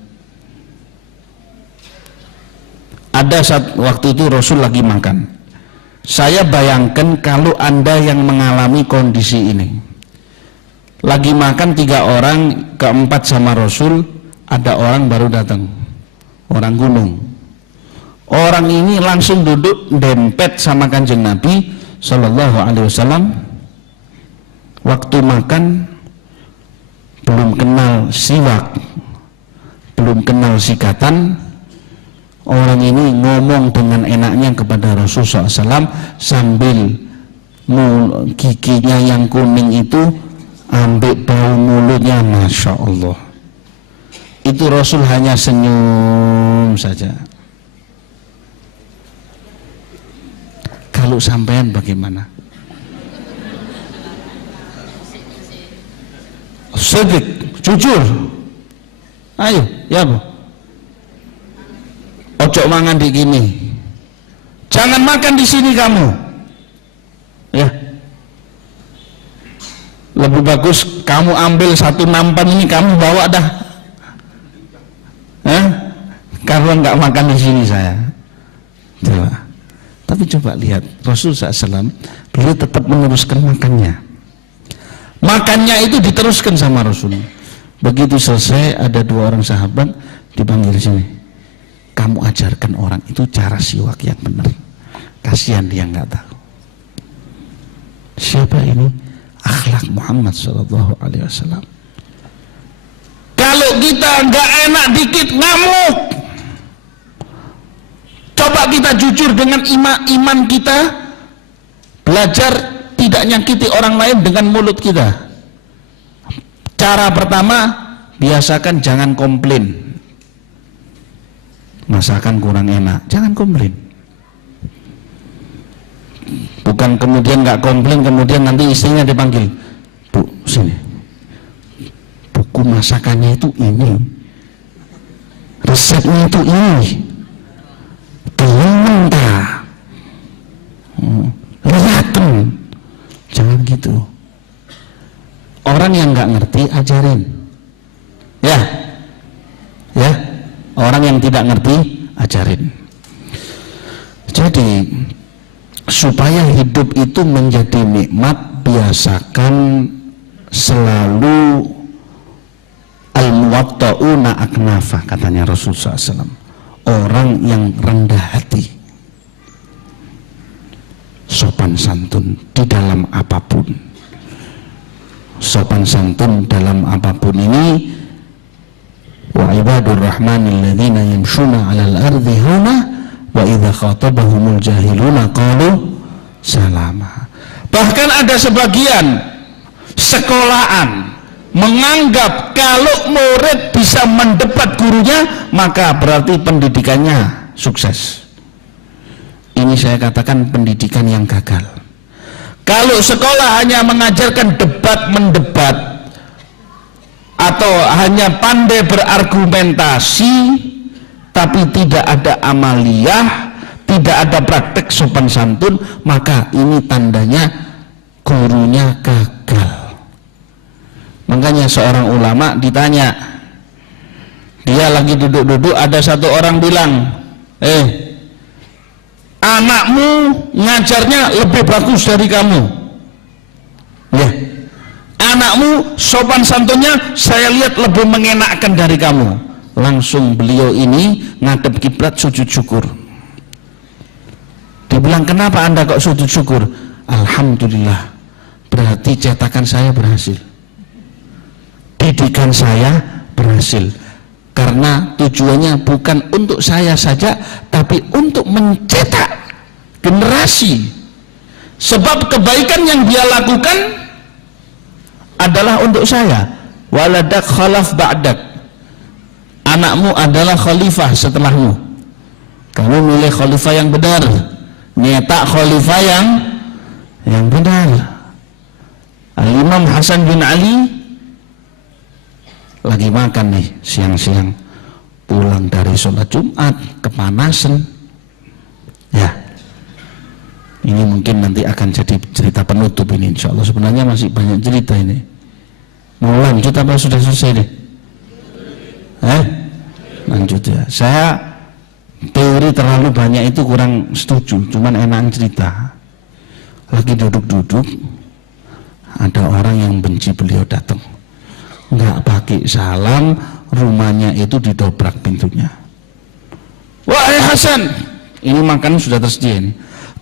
Ada saat waktu itu Rasul lagi makan. Saya bayangkan kalau Anda yang mengalami kondisi ini, lagi makan 3 orang, keempat sama Rasul, ada orang baru datang, orang gunung. Orang ini langsung duduk dempet sama Kanjeng Nabi Sallallahu Alaihi Wasallam. Waktu makan belum kenal siwak, belum kenal sikatan. Orang ini ngomong dengan enaknya kepada Rasulullah SAW sambil giginya yang kuning itu ambil bau mulutnya, Masya Allah. Itu Rasul hanya senyum saja. Kalau sampean bagaimana? Sedikit, jujur. Ayo, ya Bu. Ojo mangan di gini. Jangan makan di sini kamu. Ya. Lebih bagus kamu ambil 1 nampan ini kamu bawa dah. Kalau nggak makan di sini saya. Coba. Tapi coba lihat Rasulullah SAW, beliau tetap meneruskan makannya. Makannya itu diteruskan sama Rasul. Begitu selesai, ada 2 orang sahabat dipanggil sini. Kamu ajarkan orang itu cara siwak yang benar. Kasihan dia nggak tahu. Siapa ini? Akhlak Muhammad Sallallahu Alaihi Wasallam. Kalau kita nggak enak dikit ngamuk. Coba kita jujur dengan iman kita, belajar tidak nyakiti orang lain dengan mulut kita. Cara pertama, biasakan jangan komplain. Masakan kurang enak, jangan komplain. Bukan kemudian nggak komplain, kemudian nanti istrinya dipanggil, Bu, sini, buku masakannya itu ini, resepnya itu ini, belum mentah, lihatin, jangan gitu. Orang yang nggak ngerti ajarin, ya. Orang yang tidak ngerti ajarin. Jadi supaya hidup itu menjadi nikmat, biasakan selalu al-muwatta'una aknafa, katanya Rasulullah SAW, orang yang rendah hati. sopan santun di dalam apapun. Sopan santun dalam apapun ini, wa ibadur rahmanil ladzina yamshuna 'alal ardi hauna wa idza khatabahumul jahiluna qalu salama. Bahkan ada sebagian sekolahan menganggap kalau murid bisa mendebat gurunya maka berarti pendidikannya sukses. Ini saya katakan pendidikan yang gagal. Kalau sekolah hanya mengajarkan debat mendebat atau hanya pandai berargumentasi tapi tidak ada amaliyah, tidak ada praktek sopan santun, maka ini tandanya gurunya gagal. Makanya seorang ulama ditanya, dia lagi duduk-duduk, ada satu orang bilang, anakmu ngajarnya lebih bagus dari kamu. Ya, anakmu sopan santunnya saya lihat lebih mengenakkan dari kamu. Langsung beliau ini ngadep kiblat sujud syukur. Dibilang, kenapa anda kok sujud syukur? Alhamdulillah, berarti cetakan saya berhasil, didikan saya berhasil. Karena tujuannya bukan untuk saya saja, tapi untuk mencetak generasi. Sebab kebaikan yang dia lakukan adalah untuk saya. Waladak khalaf ba'dak, anakmu adalah khalifah setelahmu. Kamu milih khalifah yang benar, nyetak khalifah yang benar. Al-Imam Hasan bin Ali lagi makan nih siang-siang, pulang dari sholat Jumat kepanasan. Ya, ini mungkin nanti akan jadi cerita penutup ini, insya Allah. Sebenarnya masih banyak cerita ini. Mau lanjut apa sudah selesai deh? Lanjut ya. Saya teori terlalu banyak itu kurang setuju, cuman enak cerita. Lagi duduk-duduk, ada orang yang benci beliau datang, nggak pakai salam, rumahnya itu didobrak pintunya. Wahai Hasan, ini makanan sudah tersedia ini.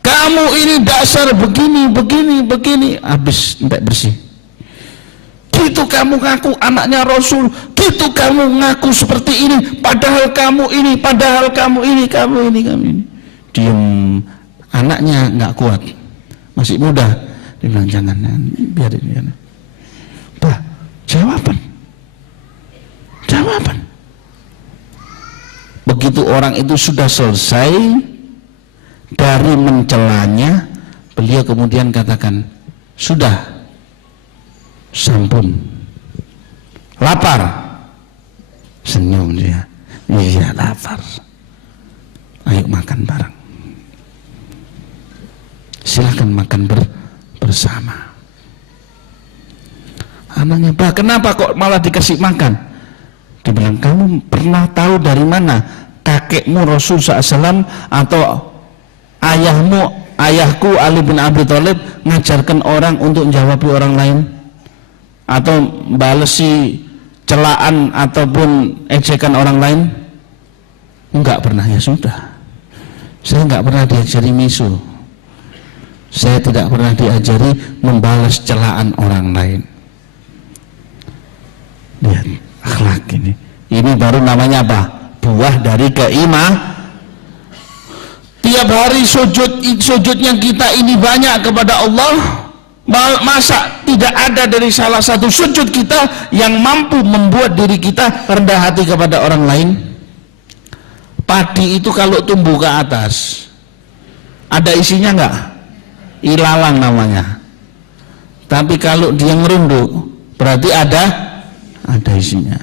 Kamu ini dasar begini, habis entek bersih. Gitu kamu ngaku anaknya Rasul, gitu kamu ngaku seperti ini, padahal kamu ini. Diam, anaknya nggak kuat, masih muda. Dia bilang, jangan, biarin. Bah, jawaban. Begitu orang itu sudah selesai dari mencelanya, beliau kemudian katakan, sudah, sampun, lapar. Senyum dia, iya lapar, ayo makan bareng, silahkan makan bersama. Anaknya, bah, kenapa kok malah dikasih makan? Dibilang, kamu pernah tahu dari mana kakekmu Rasul SAW atau ayahku Ali bin Abi Thalib ngajarkan orang untuk menjawabi orang lain atau balesi celaan ataupun ejekan orang lain? Enggak pernah. Ya sudah, saya enggak pernah diajari misu, saya tidak pernah diajari membalas celaan orang lain. Lihat akhlak ini baru namanya apa? Buah dari keimanan. Tiap hari sujudnya kita ini banyak kepada Allah. Masa tidak ada dari salah satu sujud kita yang mampu membuat diri kita rendah hati kepada orang lain? Padi itu kalau tumbuh ke atas, ada isinya enggak? Ilalang namanya. Tapi kalau dia ngerunduk, berarti ada isinya.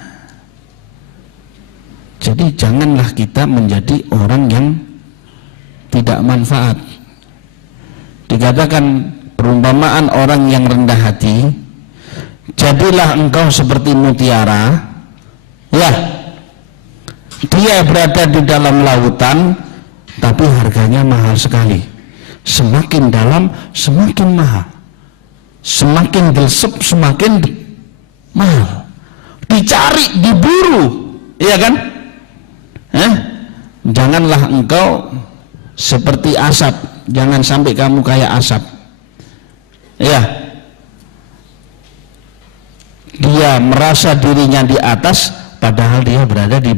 Jadi janganlah kita menjadi orang yang tidak manfaat. Dikatakan perumpamaan orang yang rendah hati, jadilah engkau seperti mutiara, ya, dia berada di dalam lautan tapi harganya mahal sekali. Semakin dalam semakin mahal, semakin desep semakin mahal, dicari, diburu, iya kan? Janganlah engkau seperti asap jangan sampai kamu kayak asap. Ya, dia merasa dirinya di atas padahal dia berada di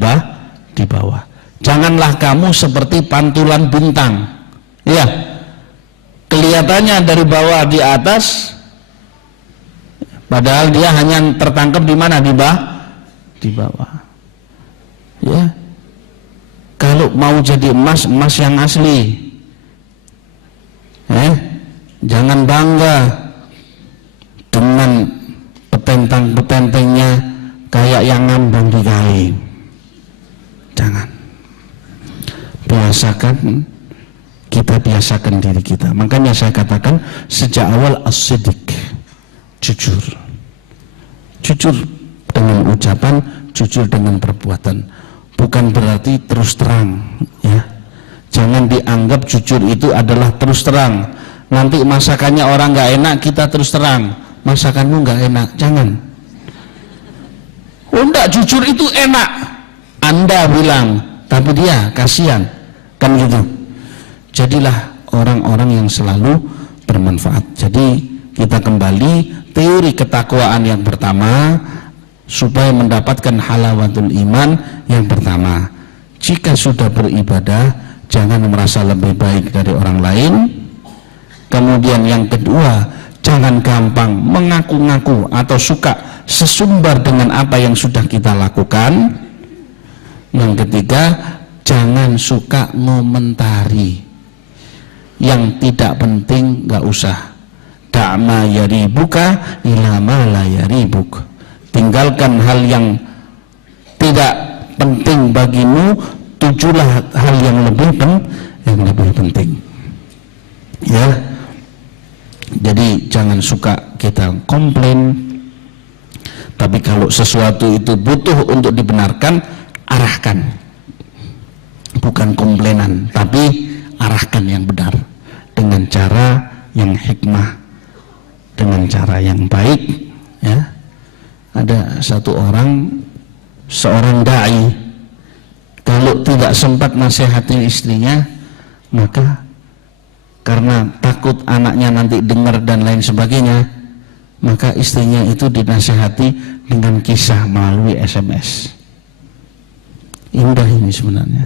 bawah. Janganlah kamu seperti pantulan bintang. Ya, kelihatannya dari bawah di atas padahal dia hanya tertangkap di mana? Di bawah. Ya, kalau mau jadi emas, emas yang asli. Jangan bangga dengan petentang-petentengnya kayak yang ngambang di kali. Jangan. Biasakan diri kita. Makanya saya katakan sejak awal as-siddiq, jujur dengan ucapan, jujur dengan perbuatan. Bukan berarti terus terang, ya. Jangan dianggap jujur itu adalah terus terang. Nanti masakannya orang nggak enak, kita terus terang masakanmu nggak enak. Jangan. Enggak, jujur itu enak, Anda bilang, tapi dia kasihan, kan gitu. Jadilah orang-orang yang selalu bermanfaat. Jadi kita kembali teori ketakwaan yang pertama, supaya mendapatkan halawatul iman yang pertama. Jika sudah beribadah, jangan merasa lebih baik dari orang lain. Kemudian yang kedua, jangan gampang mengaku-ngaku atau suka sesumbar dengan apa yang sudah kita lakukan. Yang ketiga, jangan suka ngomentari yang tidak penting, nggak usah. Da'ma yaribuka ila ma la yaribuk. Tinggalkan hal yang tidak penting bagimu, tujulah hal yang lebih penting. Ya. Jadi jangan suka kita komplain. Tapi kalau sesuatu itu butuh untuk dibenarkan, arahkan. Bukan komplainan, tapi arahkan yang benar dengan cara yang hikmah, dengan cara yang baik, ya. Ada seorang dai, kalau tidak sempat nasihatin istrinya, maka karena takut anaknya nanti dengar dan lain sebagainya, maka istrinya itu dinasihati dengan kisah melalui SMS. Indah ini sebenarnya.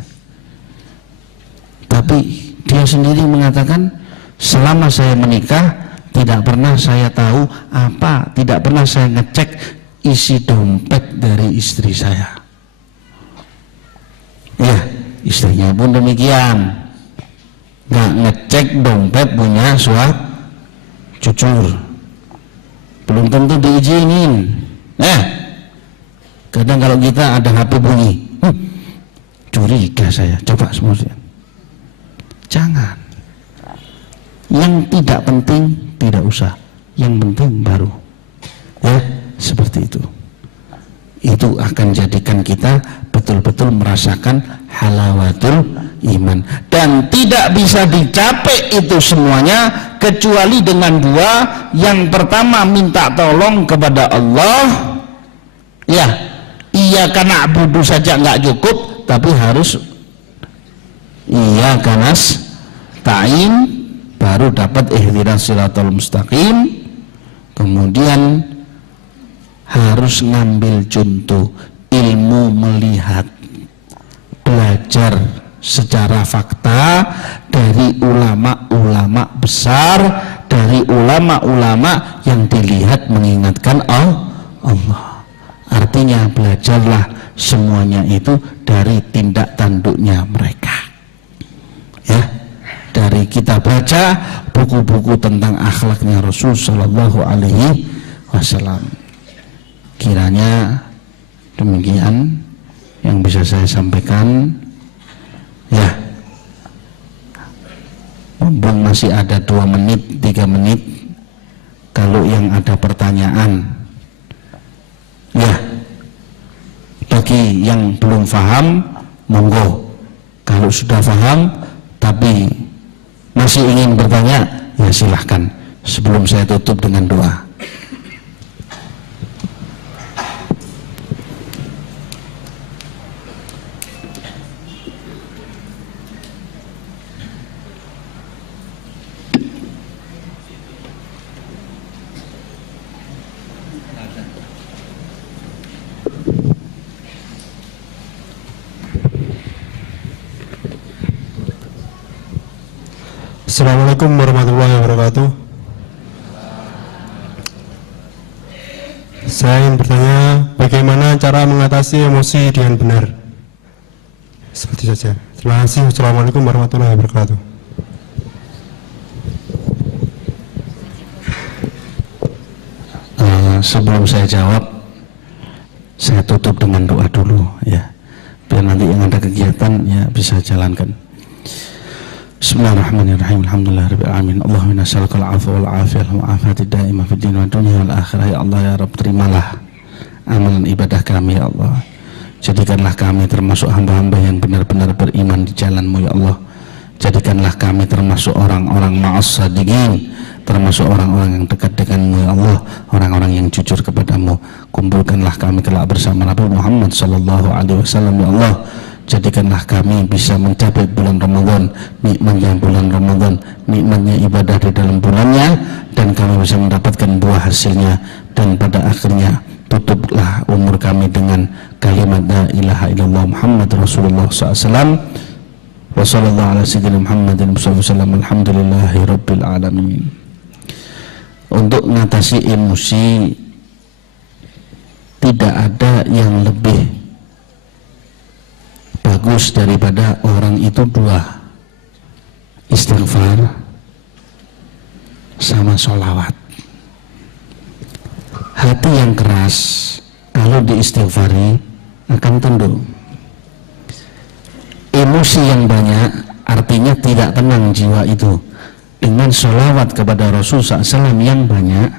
Tapi dia sendiri mengatakan, selama saya menikah tidak pernah saya tahu tidak pernah saya ngecek isi dompet dari istri saya. Ya, istrinya pun demikian, nggak ngecek dompet punya jujur, belum tentu diizinin. Kadang kalau kita ada HP bunyi, curiga saya, coba semua. Jangan. Yang tidak penting tidak usah, yang penting baru. Ya, seperti itu. Itu akan jadikan kita betul-betul merasakan halawatul iman. Dan tidak bisa dicapai itu semuanya kecuali dengan dua. Yang pertama, minta tolong kepada Allah. Ya, iyyaka na'budu saja nggak cukup, tapi harus iyyaka nasta'in, baru dapat ihdinas siratal mustaqim. Kemudian harus ngambil contoh, ilmu melihat, belajar secara fakta dari ulama-ulama besar, dari ulama-ulama yang dilihat mengingatkan Allah. Artinya belajarlah semuanya itu dari tindak tanduknya mereka. Ya, dari kita baca buku-buku tentang akhlaknya Rasul Shallallahu Alaihi Wasallam. Kiranya demikian yang bisa saya sampaikan. Ya, mumpung masih ada 2 menit, 3 menit, kalau yang ada pertanyaan, ya, bagi yang belum paham, monggo. Kalau sudah paham tapi masih ingin bertanya, ya silahkan. Sebelum saya tutup dengan doa. Assalamualaikum warahmatullahi wabarakatuh. Saya ingin bertanya, bagaimana cara mengatasi emosi dengan benar? Seperti saja. Terima kasih. Assalamualaikum warahmatullahi wabarakatuh. Sebelum saya jawab, saya tutup dengan doa dulu ya, biar nanti yang ada kegiatan ya bisa jalankan. Bismillahirrahmanirrahim. Alhamdulillahirabbil alamin. Allahumma nas'aluka al-'afwa wal 'afiyah wal 'afiyata daimah fid din wad dunya wal akhirah. Ya Allah ya Rabb, terimalah amalan ibadah kami ya Allah. Jadikanlah kami termasuk hamba-hamba yang benar-benar beriman di jalan-Mu ya Allah. Jadikanlah kami termasuk orang-orang ma'as sadiqin, termasuk orang-orang yang dekat denganmu ya Allah, orang-orang yang jujur kepadamu. Kumpulkanlah kami kelak bersama Nabi Muhammad sallallahu alaihi wasallam ya Allah. Jadikanlah kami bisa mencapai bulan Ramadan, nikmatnya bulan Ramadan, nikmatnya ibadah di dalam bulannya, dan kami bisa mendapatkan buah hasilnya, dan pada akhirnya tutuplah umur kami dengan kalimat la ilaha illallah Muhammad Rasulullah SAW. Wa sallallahu ala sayyidina Muhammadin sallallahu alhamdulillahi rabbil alamin. Untuk mengatasi emosi, tidak ada yang lebih bagus daripada orang itu dua, istighfar sama sholawat. Hati yang keras kalau diistighfari akan tunduk. Emosi yang banyak artinya tidak tenang jiwa itu. Dengan sholawat kepada Rasul SAW yang banyak,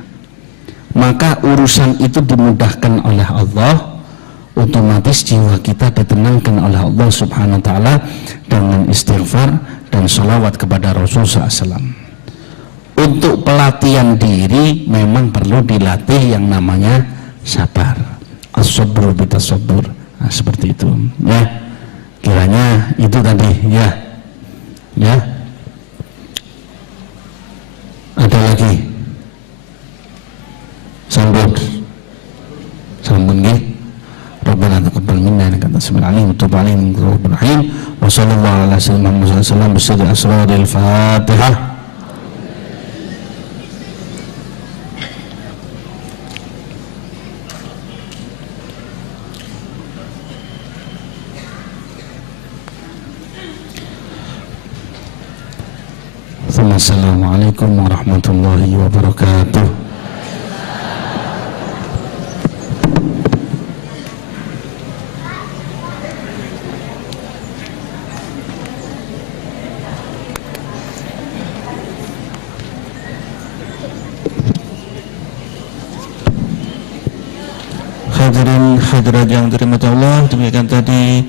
maka urusan itu dimudahkan oleh Allah. Otomatis jiwa kita ditenangkan oleh Allah Subhanahu wa Ta'ala dengan istighfar dan sholawat kepada Rasul SAW. Untuk pelatihan diri memang perlu dilatih yang namanya sabar, as-sabru bitasabur. Nah, seperti itu ya, kiranya itu tadi ya. Ada lagi? Sambung nggih. Rabbana taqabbal minna innaka antas samiul alim wa tub alaina innaka tawwabur rahim. Wa sallallahu ala sayyidina Muhammad sallallahu alaihi wasallam bi asraril Fatihah. Assalamualaikum warahmatullahi wabarakatuh. Hadirin hadirat yang dirahmati Allah, demikian tadi